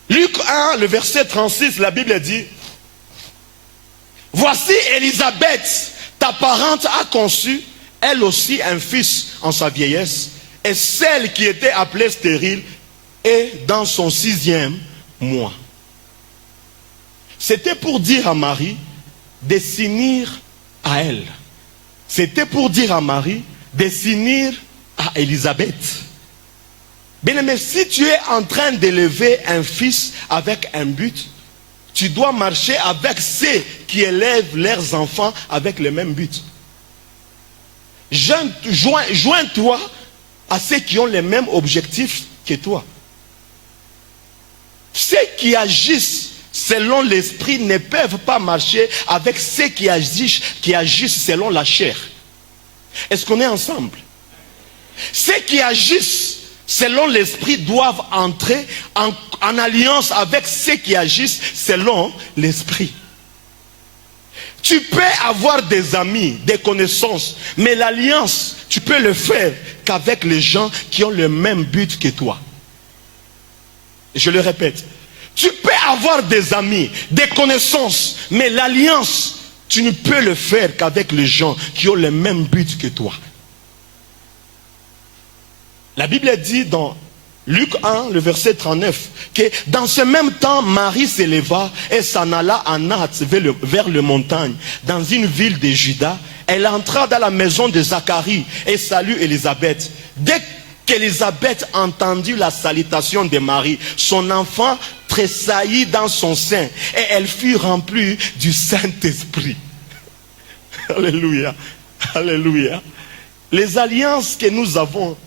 Luc 1, le verset 36, la Bible dit: voici Élisabeth, ta parente, a conçu, elle aussi, un fils en sa vieillesse, et celle qui était appelée stérile est dans son 6e mois. C'était pour dire à Marie de s'unir à elle. C'était pour dire à Marie de s'unir à Élisabeth. Bien-aimé, si tu es en train d'élever un fils avec un but, tu dois marcher avec ceux qui élèvent leurs enfants avec le même but. Joins-toi à ceux qui ont les mêmes objectifs que toi. Ceux qui agissent selon l'esprit ne peuvent pas marcher avec ceux qui agissent selon la chair. Est-ce qu'on est ensemble? Ceux qui agissent selon l'esprit doivent entrer en alliance avec ceux qui agissent selon l'esprit. Tu peux avoir des amis, des connaissances, mais l'alliance, tu peux le faire qu'avec les gens qui ont le même but que toi. Je le répète. Tu peux avoir des amis, des connaissances, mais l'alliance, tu ne peux le faire qu'avec les gens qui ont le même but que toi. La Bible dit dans Luc 1, le verset 39, que dans ce même temps, Marie s'éleva et s'en alla en hâte vers les montagnes, dans une ville de Juda. Elle entra dans la maison de Zacharie et salue Élisabeth. Dès qu'Élisabeth entendit la salutation de Marie, son enfant tressaillit dans son sein et elle fut remplie du Saint-Esprit. Alléluia, alléluia. Les alliances que nous avons,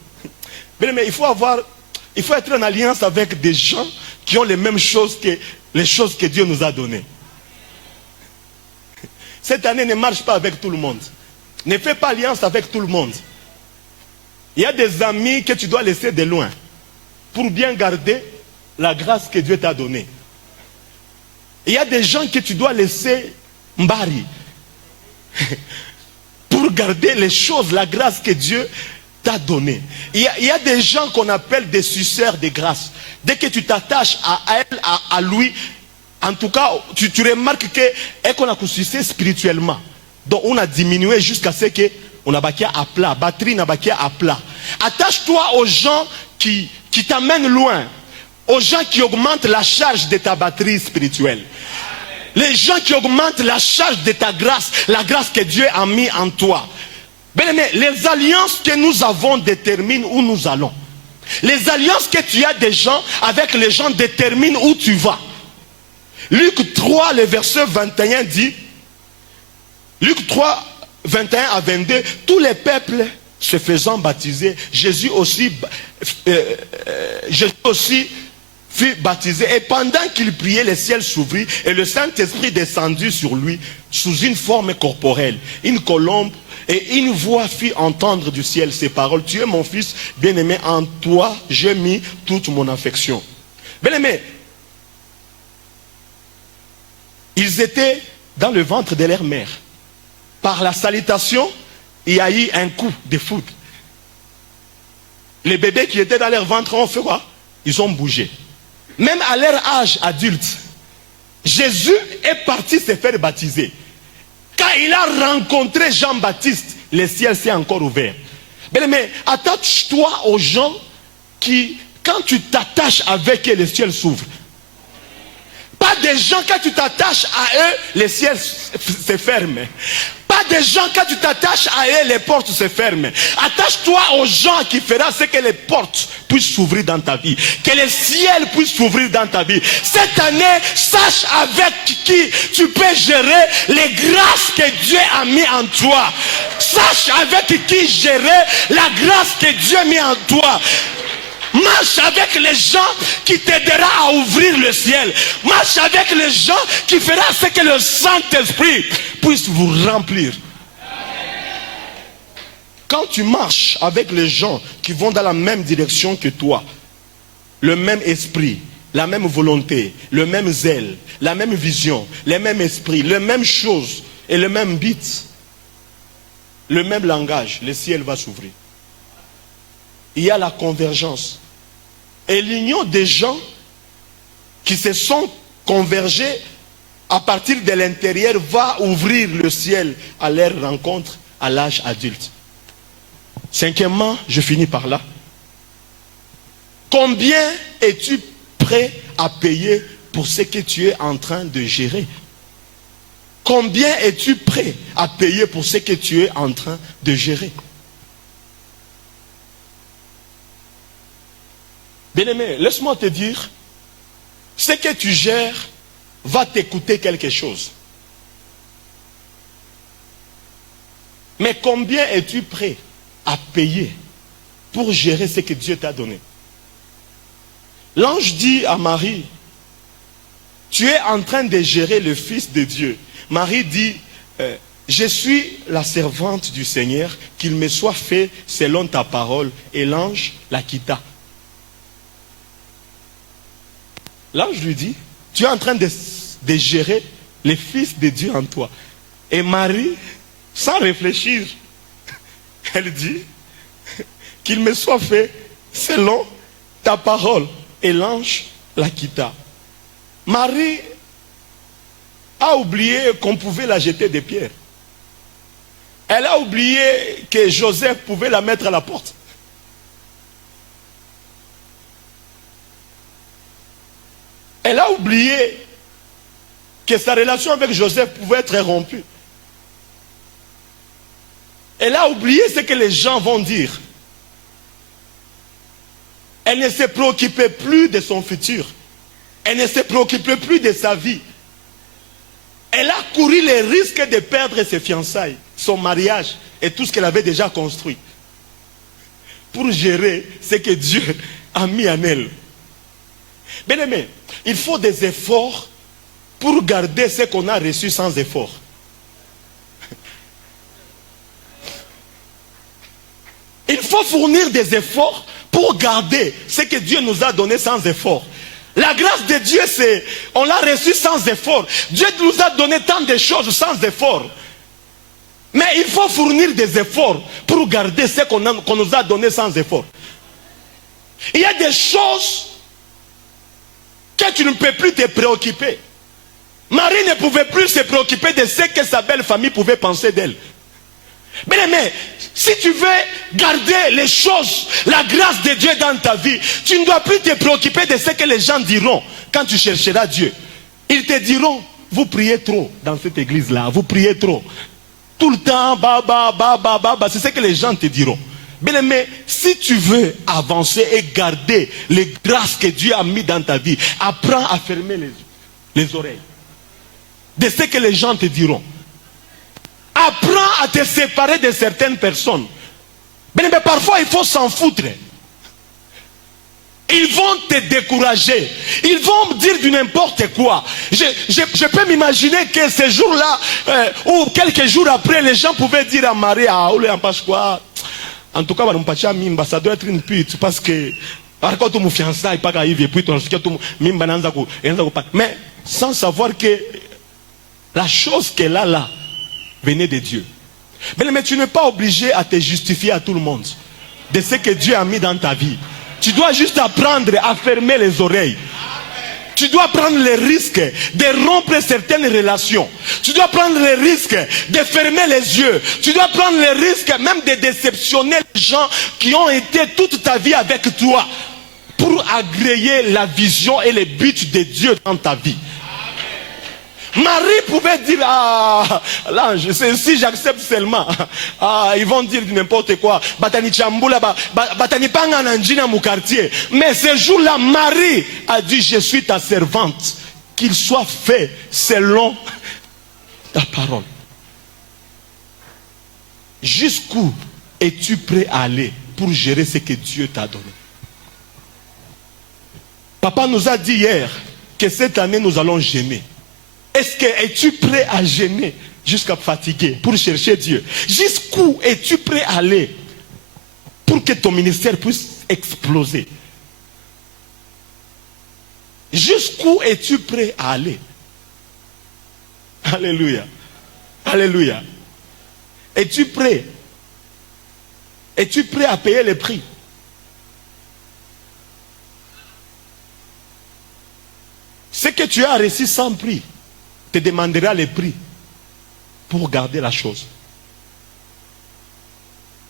mais il faut être en alliance avec des gens qui ont les mêmes choses que les choses que Dieu nous a données. Cette année, ne marche pas avec tout le monde. Ne fais pas alliance avec tout le monde. Il y a des amis que tu dois laisser de loin pour bien garder la grâce que Dieu t'a donnée. Il y a des gens que tu dois laisser mbari pour garder les choses, la grâce que Dieu t'a donnée. Il y a des gens qu'on appelle des suceurs de grâce. Dès que tu t'attaches à elle, à lui, en tout cas, tu remarques qu'on a sucé spirituellement. Donc on a diminué jusqu'à ce que on a baqué à plat, batterie n'a baqué à plat. Attache-toi aux gens qui t'amènent loin, aux gens qui augmentent la charge de ta batterie spirituelle. Les gens qui augmentent la charge de ta grâce, la grâce que Dieu a mis en toi. Bien-aimé, les alliances que nous avons déterminent où nous allons. Les alliances que tu as des gens avec les gens déterminent où tu vas. Luc 3, le verset 21 dit, Luc 3, 21 à 22, tous les peuples se faisant baptiser, Jésus aussi fut baptisé. Et pendant qu'il priait, le ciel s'ouvrit et le Saint-Esprit descendit sur lui sous une forme corporelle, une colombe, et une voix fit entendre du ciel ces paroles: tu es mon fils bien-aimé, en toi j'ai mis toute mon affection. Bien-aimé, ils étaient dans le ventre de leur mère. Par la salutation, il y a eu un coup de foudre. Les bébés qui étaient dans leur ventre ont fait quoi? Ils ont bougé. Même à leur âge adulte, Jésus est parti se faire baptiser. Quand il a rencontré Jean-Baptiste, le ciel s'est encore ouvert. Mais attache-toi aux gens qui, quand tu t'attaches avec eux, le ciel s'ouvre. Pas des gens, quand tu t'attaches à eux, le ciel se ferme. Pas des gens, quand tu t'attaches à eux, les portes se ferment. Attache-toi aux gens qui feront ce que les portes puissent s'ouvrir dans ta vie. Que le ciel puisse s'ouvrir dans ta vie. Cette année, sache avec qui tu peux gérer les grâces que Dieu a mis en toi. Sache avec qui gérer la grâce que Dieu a mis en toi. Marche avec les gens qui t'aideront à ouvrir le ciel. Marche avec les gens qui feront ce que le Saint-Esprit puisse vous remplir. Quand tu marches avec les gens qui vont dans la même direction que toi, le même esprit, la même volonté, le même zèle, la même vision, le même esprit, les mêmes choses et le même but, le même langage, le ciel va s'ouvrir. Il y a la convergence. Et l'union des gens qui se sont convergés à partir de l'intérieur va ouvrir le ciel à leur rencontre à l'âge adulte. Cinquièmement, je finis par là. Combien es-tu prêt à payer pour ce que tu es en train de gérer? Combien es-tu prêt à payer pour ce que tu es en train de gérer? Bien-aimé, laisse-moi te dire, ce que tu gères va te coûter quelque chose. Mais combien es-tu prêt à payer pour gérer ce que Dieu t'a donné? L'ange dit à Marie, tu es en train de gérer le Fils de Dieu. Marie dit, je suis la servante du Seigneur, qu'il me soit fait selon ta parole. Et l'ange la quitta. L'ange lui dit, tu es en train de gérer le Fils de Dieu en toi. Et Marie, sans réfléchir, elle dit, qu'il me soit fait selon ta parole. Et l'ange la quitta. Marie a oublié qu'on pouvait la jeter des pierres. Elle a oublié que Joseph pouvait la mettre à la porte. Elle a oublié que sa relation avec Joseph pouvait être rompue. Elle a oublié ce que les gens vont dire. Elle ne se préoccupait plus de son futur. Elle ne se préoccupait plus de sa vie. Elle a couru les risques de perdre ses fiançailles, son mariage et tout ce qu'elle avait déjà construit pour gérer ce que Dieu a mis en elle. Bien aimé, il faut des efforts pour garder ce qu'on a reçu sans effort. Il faut fournir des efforts pour garder ce que Dieu nous a donné sans effort. La grâce de Dieu, c'est, on l'a reçu sans effort. Dieu nous a donné tant de choses sans effort. Mais il faut fournir des efforts pour garder ce qu'on nous a donné sans effort. Il y a des choses que tu ne peux plus te préoccuper. Marie ne pouvait plus se préoccuper de ce que sa belle famille pouvait penser d'elle. Mais si tu veux garder les choses, la grâce de Dieu dans ta vie, tu ne dois plus te préoccuper de ce que les gens diront quand tu chercheras Dieu. Ils te diront, vous priez trop dans cette église-là, vous priez trop. tout le temps, c'est ce que les gens te diront. Bien-aimé, si tu veux avancer et garder les grâces que Dieu a mis dans ta vie, apprends à fermer les oreilles de ce que les gens te diront. Apprends à te séparer de certaines personnes. Bien-aimé, parfois il faut s'en foutre. Ils vont te décourager. Ils vont me dire du n'importe quoi. Je peux m'imaginer que ce jour-là, ou quelques jours après, les gens pouvaient dire à Marie, ah, ou en passe quoi. En tout cas, ça doit être une pute parce que quand tu me fiançailles, pas qu'arrive et puis tu mais sans savoir que la chose qu'elle a là venait de Dieu. Mais tu n'es pas obligé à te justifier à tout le monde de ce que Dieu a mis dans ta vie. Tu dois juste apprendre à fermer les oreilles. Tu dois prendre le risque de rompre certaines relations. Tu dois prendre le risque de fermer les yeux. Tu dois prendre le risque même de déceptionner les gens qui ont été toute ta vie avec toi pour agréer la vision et les buts de Dieu dans ta vie. Marie pouvait dire, ah, l'ange, si j'accepte seulement, ah, ils vont dire n'importe quoi. Batani Chambula, Batani Panga Nanjina mon quartier. Mais ce jour-là, Marie a dit, je suis ta servante, qu'il soit fait selon ta parole. Jusqu'où es-tu prêt à aller pour gérer ce que Dieu t'a donné? Papa nous a dit hier que cette année nous allons gêner. Es-tu prêt à gêner jusqu'à fatiguer pour chercher Dieu? Jusqu'où es-tu prêt à aller pour que ton ministère puisse exploser? Jusqu'où es-tu prêt à aller? Alléluia. Alléluia. Es-tu prêt? Es-tu prêt à payer le prix? Ce que tu as reçu sans prix te demandera le prix pour garder la chose.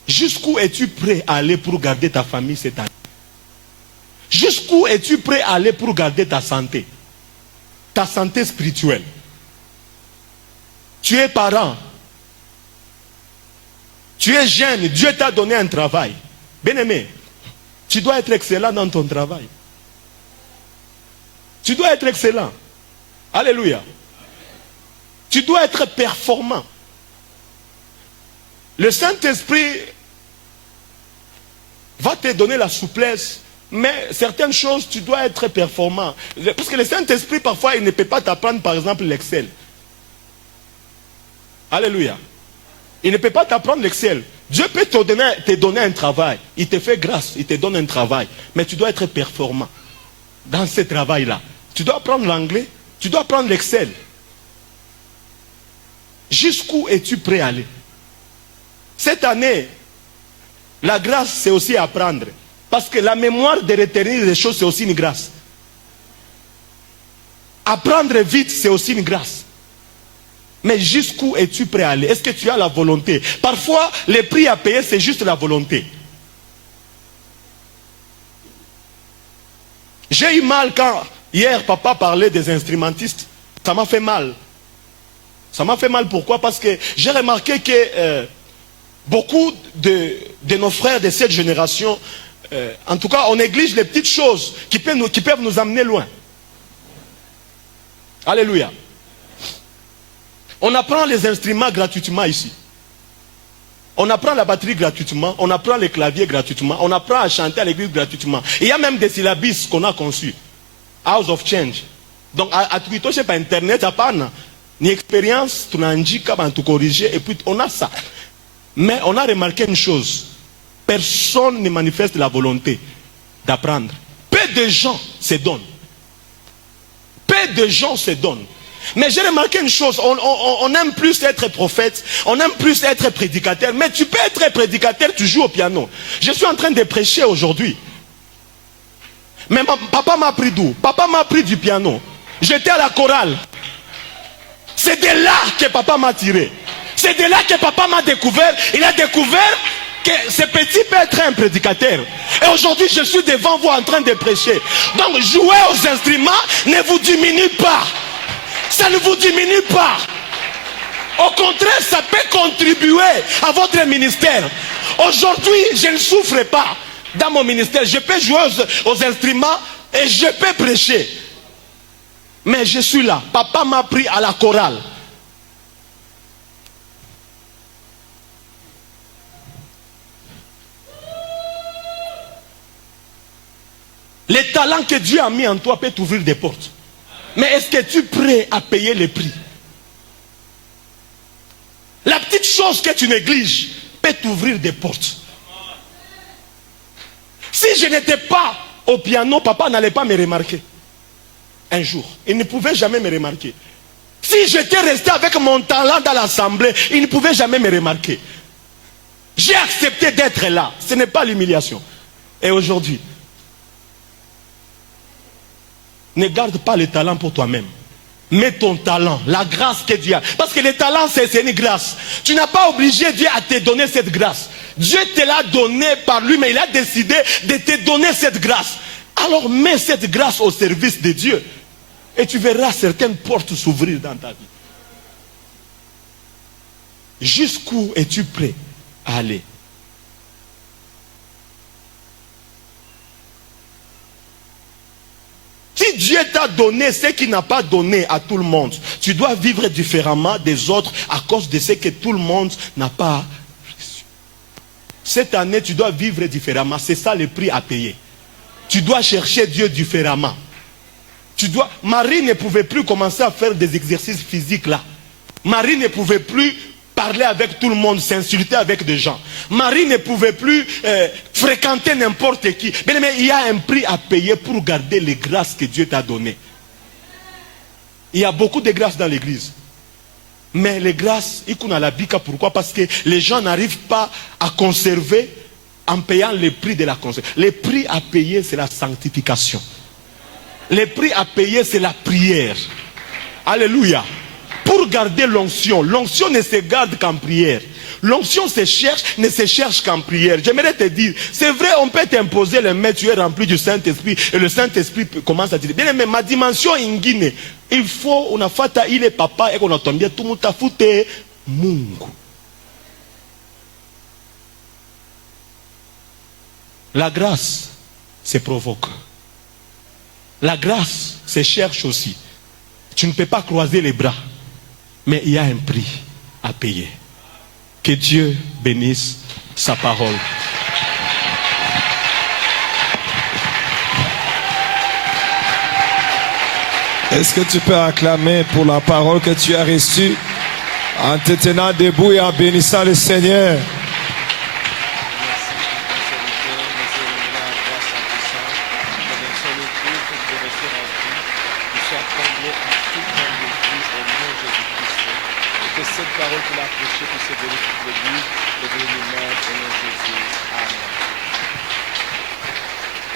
Jusqu'où es-tu prêt à aller pour garder ta famille cette année? Jusqu'où es-tu prêt à aller pour garder ta santé spirituelle? Tu es parent, tu es jeune, Dieu t'a donné un travail. Bien-aimé, tu dois être excellent dans ton travail. Tu dois être excellent. Alléluia. Tu dois être performant. Le Saint-Esprit va te donner la souplesse, mais certaines choses, tu dois être performant. Parce que le Saint-Esprit, parfois, il ne peut pas t'apprendre, par exemple, l'Excel. Alléluia. Il ne peut pas t'apprendre l'Excel. Dieu peut te donner un travail. Il te fait grâce, il te donne un travail. Mais tu dois être performant dans ce travail-là. Tu dois apprendre l'anglais, tu dois apprendre l'Excel. Jusqu'où es-tu prêt à aller? Cette année, la grâce, c'est aussi apprendre. Parce que la mémoire de retenir les choses, c'est aussi une grâce. Apprendre vite, c'est aussi une grâce. Mais jusqu'où es-tu prêt à aller? Est-ce que tu as la volonté? Parfois, le prix à payer, c'est juste la volonté. J'ai eu mal quand, hier, papa parlait des instrumentistes. Ça m'a fait mal. Ça m'a fait mal, pourquoi? Parce que j'ai remarqué que beaucoup de nos frères de cette génération, en tout cas, on néglige les petites choses qui peuvent nous amener loin. Alléluia. On apprend les instruments gratuitement ici. On apprend la batterie gratuitement, on apprend les claviers gratuitement, on apprend à chanter à l'église gratuitement. Il y a même des syllabus qu'on a conçus. House of Change. Donc, à tout toucher par Internet, à part ni expérience, tu n'as pas tout corriger, et puis on a ça. Mais on a remarqué une chose. Personne ne manifeste la volonté d'apprendre. Peu de gens se donnent. Peu de gens se donnent. Mais j'ai remarqué une chose, on aime plus être prophète, on aime plus être prédicateur, mais tu peux être prédicateur, tu joues au piano. Je suis en train de prêcher aujourd'hui. Mais papa m'a appris d'où? Papa m'a appris du piano. J'étais à la chorale. C'est de là que papa m'a tiré. C'est de là que papa m'a découvert. Il a découvert que ce petit peut être un prédicateur. Et aujourd'hui, je suis devant vous en train de prêcher. Donc, jouer aux instruments ne vous diminue pas. Ça ne vous diminue pas. Au contraire, ça peut contribuer à votre ministère. Aujourd'hui, je ne souffre pas dans mon ministère. Je peux jouer aux instruments et je peux prêcher. Mais je suis là. Papa m'a pris à la chorale. Les talents que Dieu a mis en toi peuvent t'ouvrir des portes. Mais est-ce que tu es prêt à payer le prix? La petite chose que tu négliges peut t'ouvrir des portes. Si je n'étais pas au piano, papa n'allait pas me remarquer. Un jour, il ne pouvait jamais me remarquer. Si j'étais resté avec mon talent dans l'assemblée, il ne pouvait jamais me remarquer. J'ai accepté d'être là. Ce n'est pas l'humiliation. Et aujourd'hui, ne garde pas le talent pour toi-même. Mets ton talent, la grâce que Dieu a. Parce que le talent, c'est une grâce. Tu n'as pas obligé Dieu à te donner cette grâce. Dieu te l'a donné par lui, mais il a décidé de te donner cette grâce. Alors mets cette grâce au service de Dieu. Et tu verras certaines portes s'ouvrir dans ta vie. Jusqu'où es-tu prêt à aller? Si Dieu t'a donné ce qu'il n'a pas donné à tout le monde, tu dois vivre différemment des autres à cause de ce que tout le monde n'a pas reçu. Cette année, tu dois vivre différemment. C'est ça le prix à payer. Tu dois chercher Dieu différemment. Marie ne pouvait plus commencer à faire des exercices physiques là. Marie ne pouvait plus parler avec tout le monde, s'insulter avec des gens. Marie ne pouvait plus fréquenter n'importe qui. Mais il y a un prix à payer pour garder les grâces que Dieu t'a données. Il y a beaucoup de grâces dans l'église. Mais les grâces, pourquoi? Parce que les gens n'arrivent pas à conserver en payant le prix de la conservation. Le prix à payer, c'est la sanctification. Le prix à payer, c'est la prière. Alléluia. Pour garder l'onction, l'onction ne se garde qu'en prière. L'onction ne se cherche qu'en prière. J'aimerais te dire, c'est vrai, on peut t'imposer le maître, tu es rempli du Saint-Esprit, et le Saint-Esprit commence à dire, bien, mais ma dimension ingine, il faut, unafata ile papa, et qu'on a tombé, tout mutafute, Mungu. La grâce se provoque. La grâce se cherche aussi. Tu ne peux pas croiser les bras. Mais il y a un prix à payer. Que Dieu bénisse sa parole. Est-ce que tu peux acclamer pour la parole que tu as reçue en te tenant debout et en bénissant le Seigneur?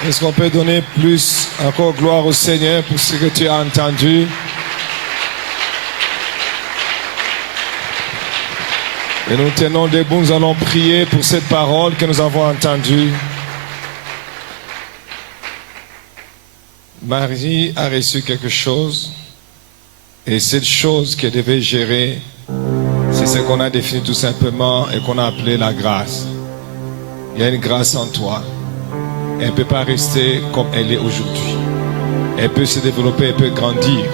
Est-ce qu'on peut donner plus encore gloire au Seigneur pour ce que tu as entendu? Et nous tenons debout, nous allons prier pour cette parole que nous avons entendue. Marie a reçu quelque chose, et cette chose qu'elle devait gérer, c'est ce qu'on a défini tout simplement et qu'on a appelé la grâce. Il y a une grâce en toi. Elle ne peut pas rester comme elle est aujourd'hui. Elle peut se développer, elle peut grandir.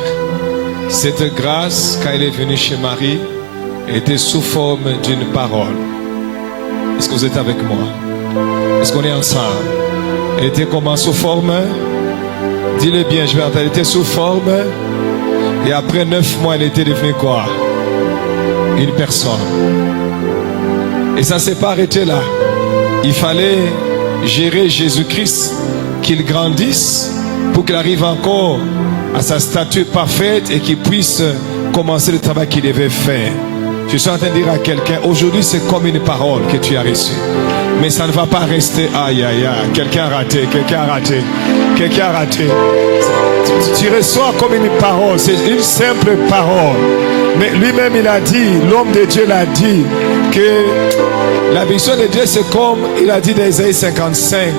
Cette grâce, quand elle est venue chez Marie, était sous forme d'une parole. Est-ce que vous êtes avec moi? Est-ce qu'on est ensemble? Elle était comment? Sous forme? Dis-le bien, je vais entendre. Elle était sous forme. Et après 9 mois, elle était devenue quoi? Une personne. Et ça ne s'est pas arrêté là. Il fallait gérer Jésus-Christ, qu'il grandisse pour qu'il arrive encore à sa stature parfaite et qu'il puisse commencer le travail qu'il devait faire. Je suis en train de dire à quelqu'un, aujourd'hui c'est comme une parole que tu as reçue. Mais ça ne va pas rester, aïe aïe aïe, quelqu'un a raté, quelqu'un a raté, quelqu'un a raté. Tu reçois comme une parole, c'est une simple parole. Mais lui-même il a dit, l'homme de Dieu l'a dit, que la vision de Dieu c'est comme il a dit dans Isaïe 55,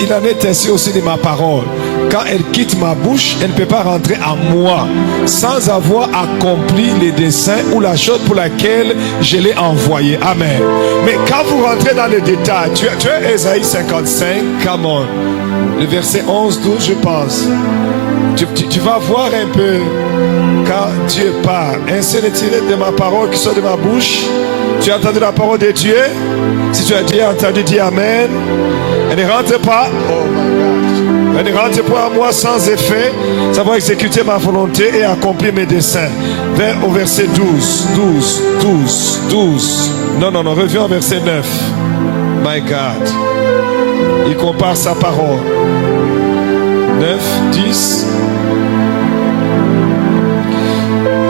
Il en est ainsi aussi de ma parole. Quand elle quitte ma bouche, elle ne peut pas rentrer à moi sans avoir accompli les desseins ou la chose pour laquelle je l'ai envoyée. Amen. Mais quand vous rentrez dans le détail, tu as Ésaïe 55, come on, le verset 11, 12, je pense. Tu vas voir un peu quand Dieu parle. Ainsi est tiré de ma parole qui sort de ma bouche. Tu as entendu la parole de Dieu? Si tu as déjà entendu, dis Amen. Elle ne rentre pas. Oh my God. Elle ne rentre pas à moi sans effet. Ça va exécuter ma volonté et accomplir mes desseins. Au verset 12. Non, reviens au verset 9. My God. Il compare sa parole. 9, 10.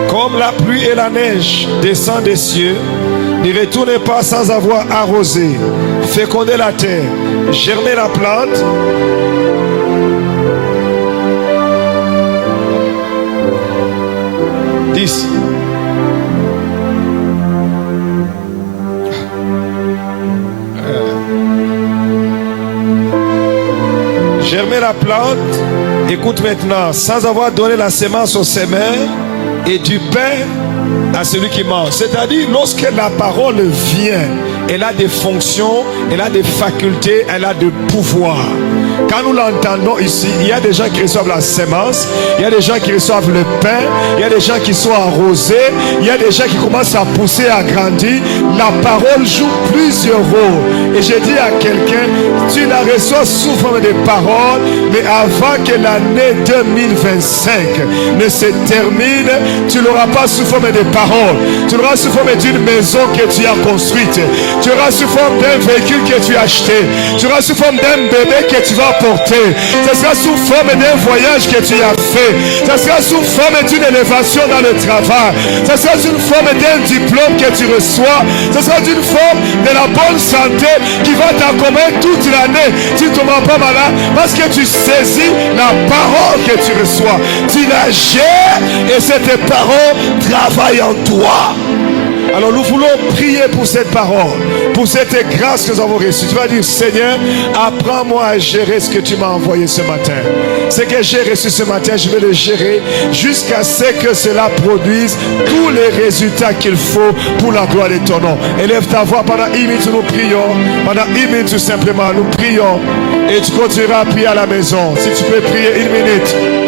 Comme la pluie et la neige descendent des cieux, ne retournez pas sans avoir arrosé, fécondé la terre, germé la plante. Germer la plante, écoute maintenant, sans avoir donné la semence au semeur et du pain à celui qui mange. C'est-à-dire, lorsque la parole vient, elle a des fonctions, elle a des facultés, elle a des pouvoirs. Quand nous l'entendons ici, il y a des gens qui reçoivent la semence, il y a des gens qui reçoivent le pain, il y a des gens qui sont arrosés, il y a des gens qui commencent à pousser, à grandir. La parole joue plusieurs rôles. Et je dis à quelqu'un, tu la reçois sous forme de parole, mais avant que l'année 2025 ne se termine, tu l'auras pas sous forme de parole. Tu l'auras sous forme d'une maison que tu as construite. Tu auras sous forme d'un véhicule que tu as acheté. Tu auras sous forme d'un bébé que tu vas porter. Ce sera sous forme d'un voyage que tu as fait. Ce sera sous forme d'une élévation dans le travail. Ce sera sous forme d'un diplôme que tu reçois. Ce sera d'une forme de la bonne santé qui va t'accompagner toute l'année. Tu ne tomberas pas malade parce que tu saisis la parole que tu reçois. Tu la gères et cette parole travaille en toi. Alors nous voulons prier pour cette parole, pour cette grâce que nous avons reçue. Tu vas dire, Seigneur, apprends-moi à gérer ce que tu m'as envoyé ce matin. Ce que j'ai reçu ce matin, je vais le gérer jusqu'à ce que cela produise tous les résultats qu'il faut pour la gloire de ton nom. Élève ta voix pendant 1 minute, nous prions. Pendant 1 minute, tout simplement, nous prions. Et tu continueras à prier à la maison. Si tu peux prier 1 minute.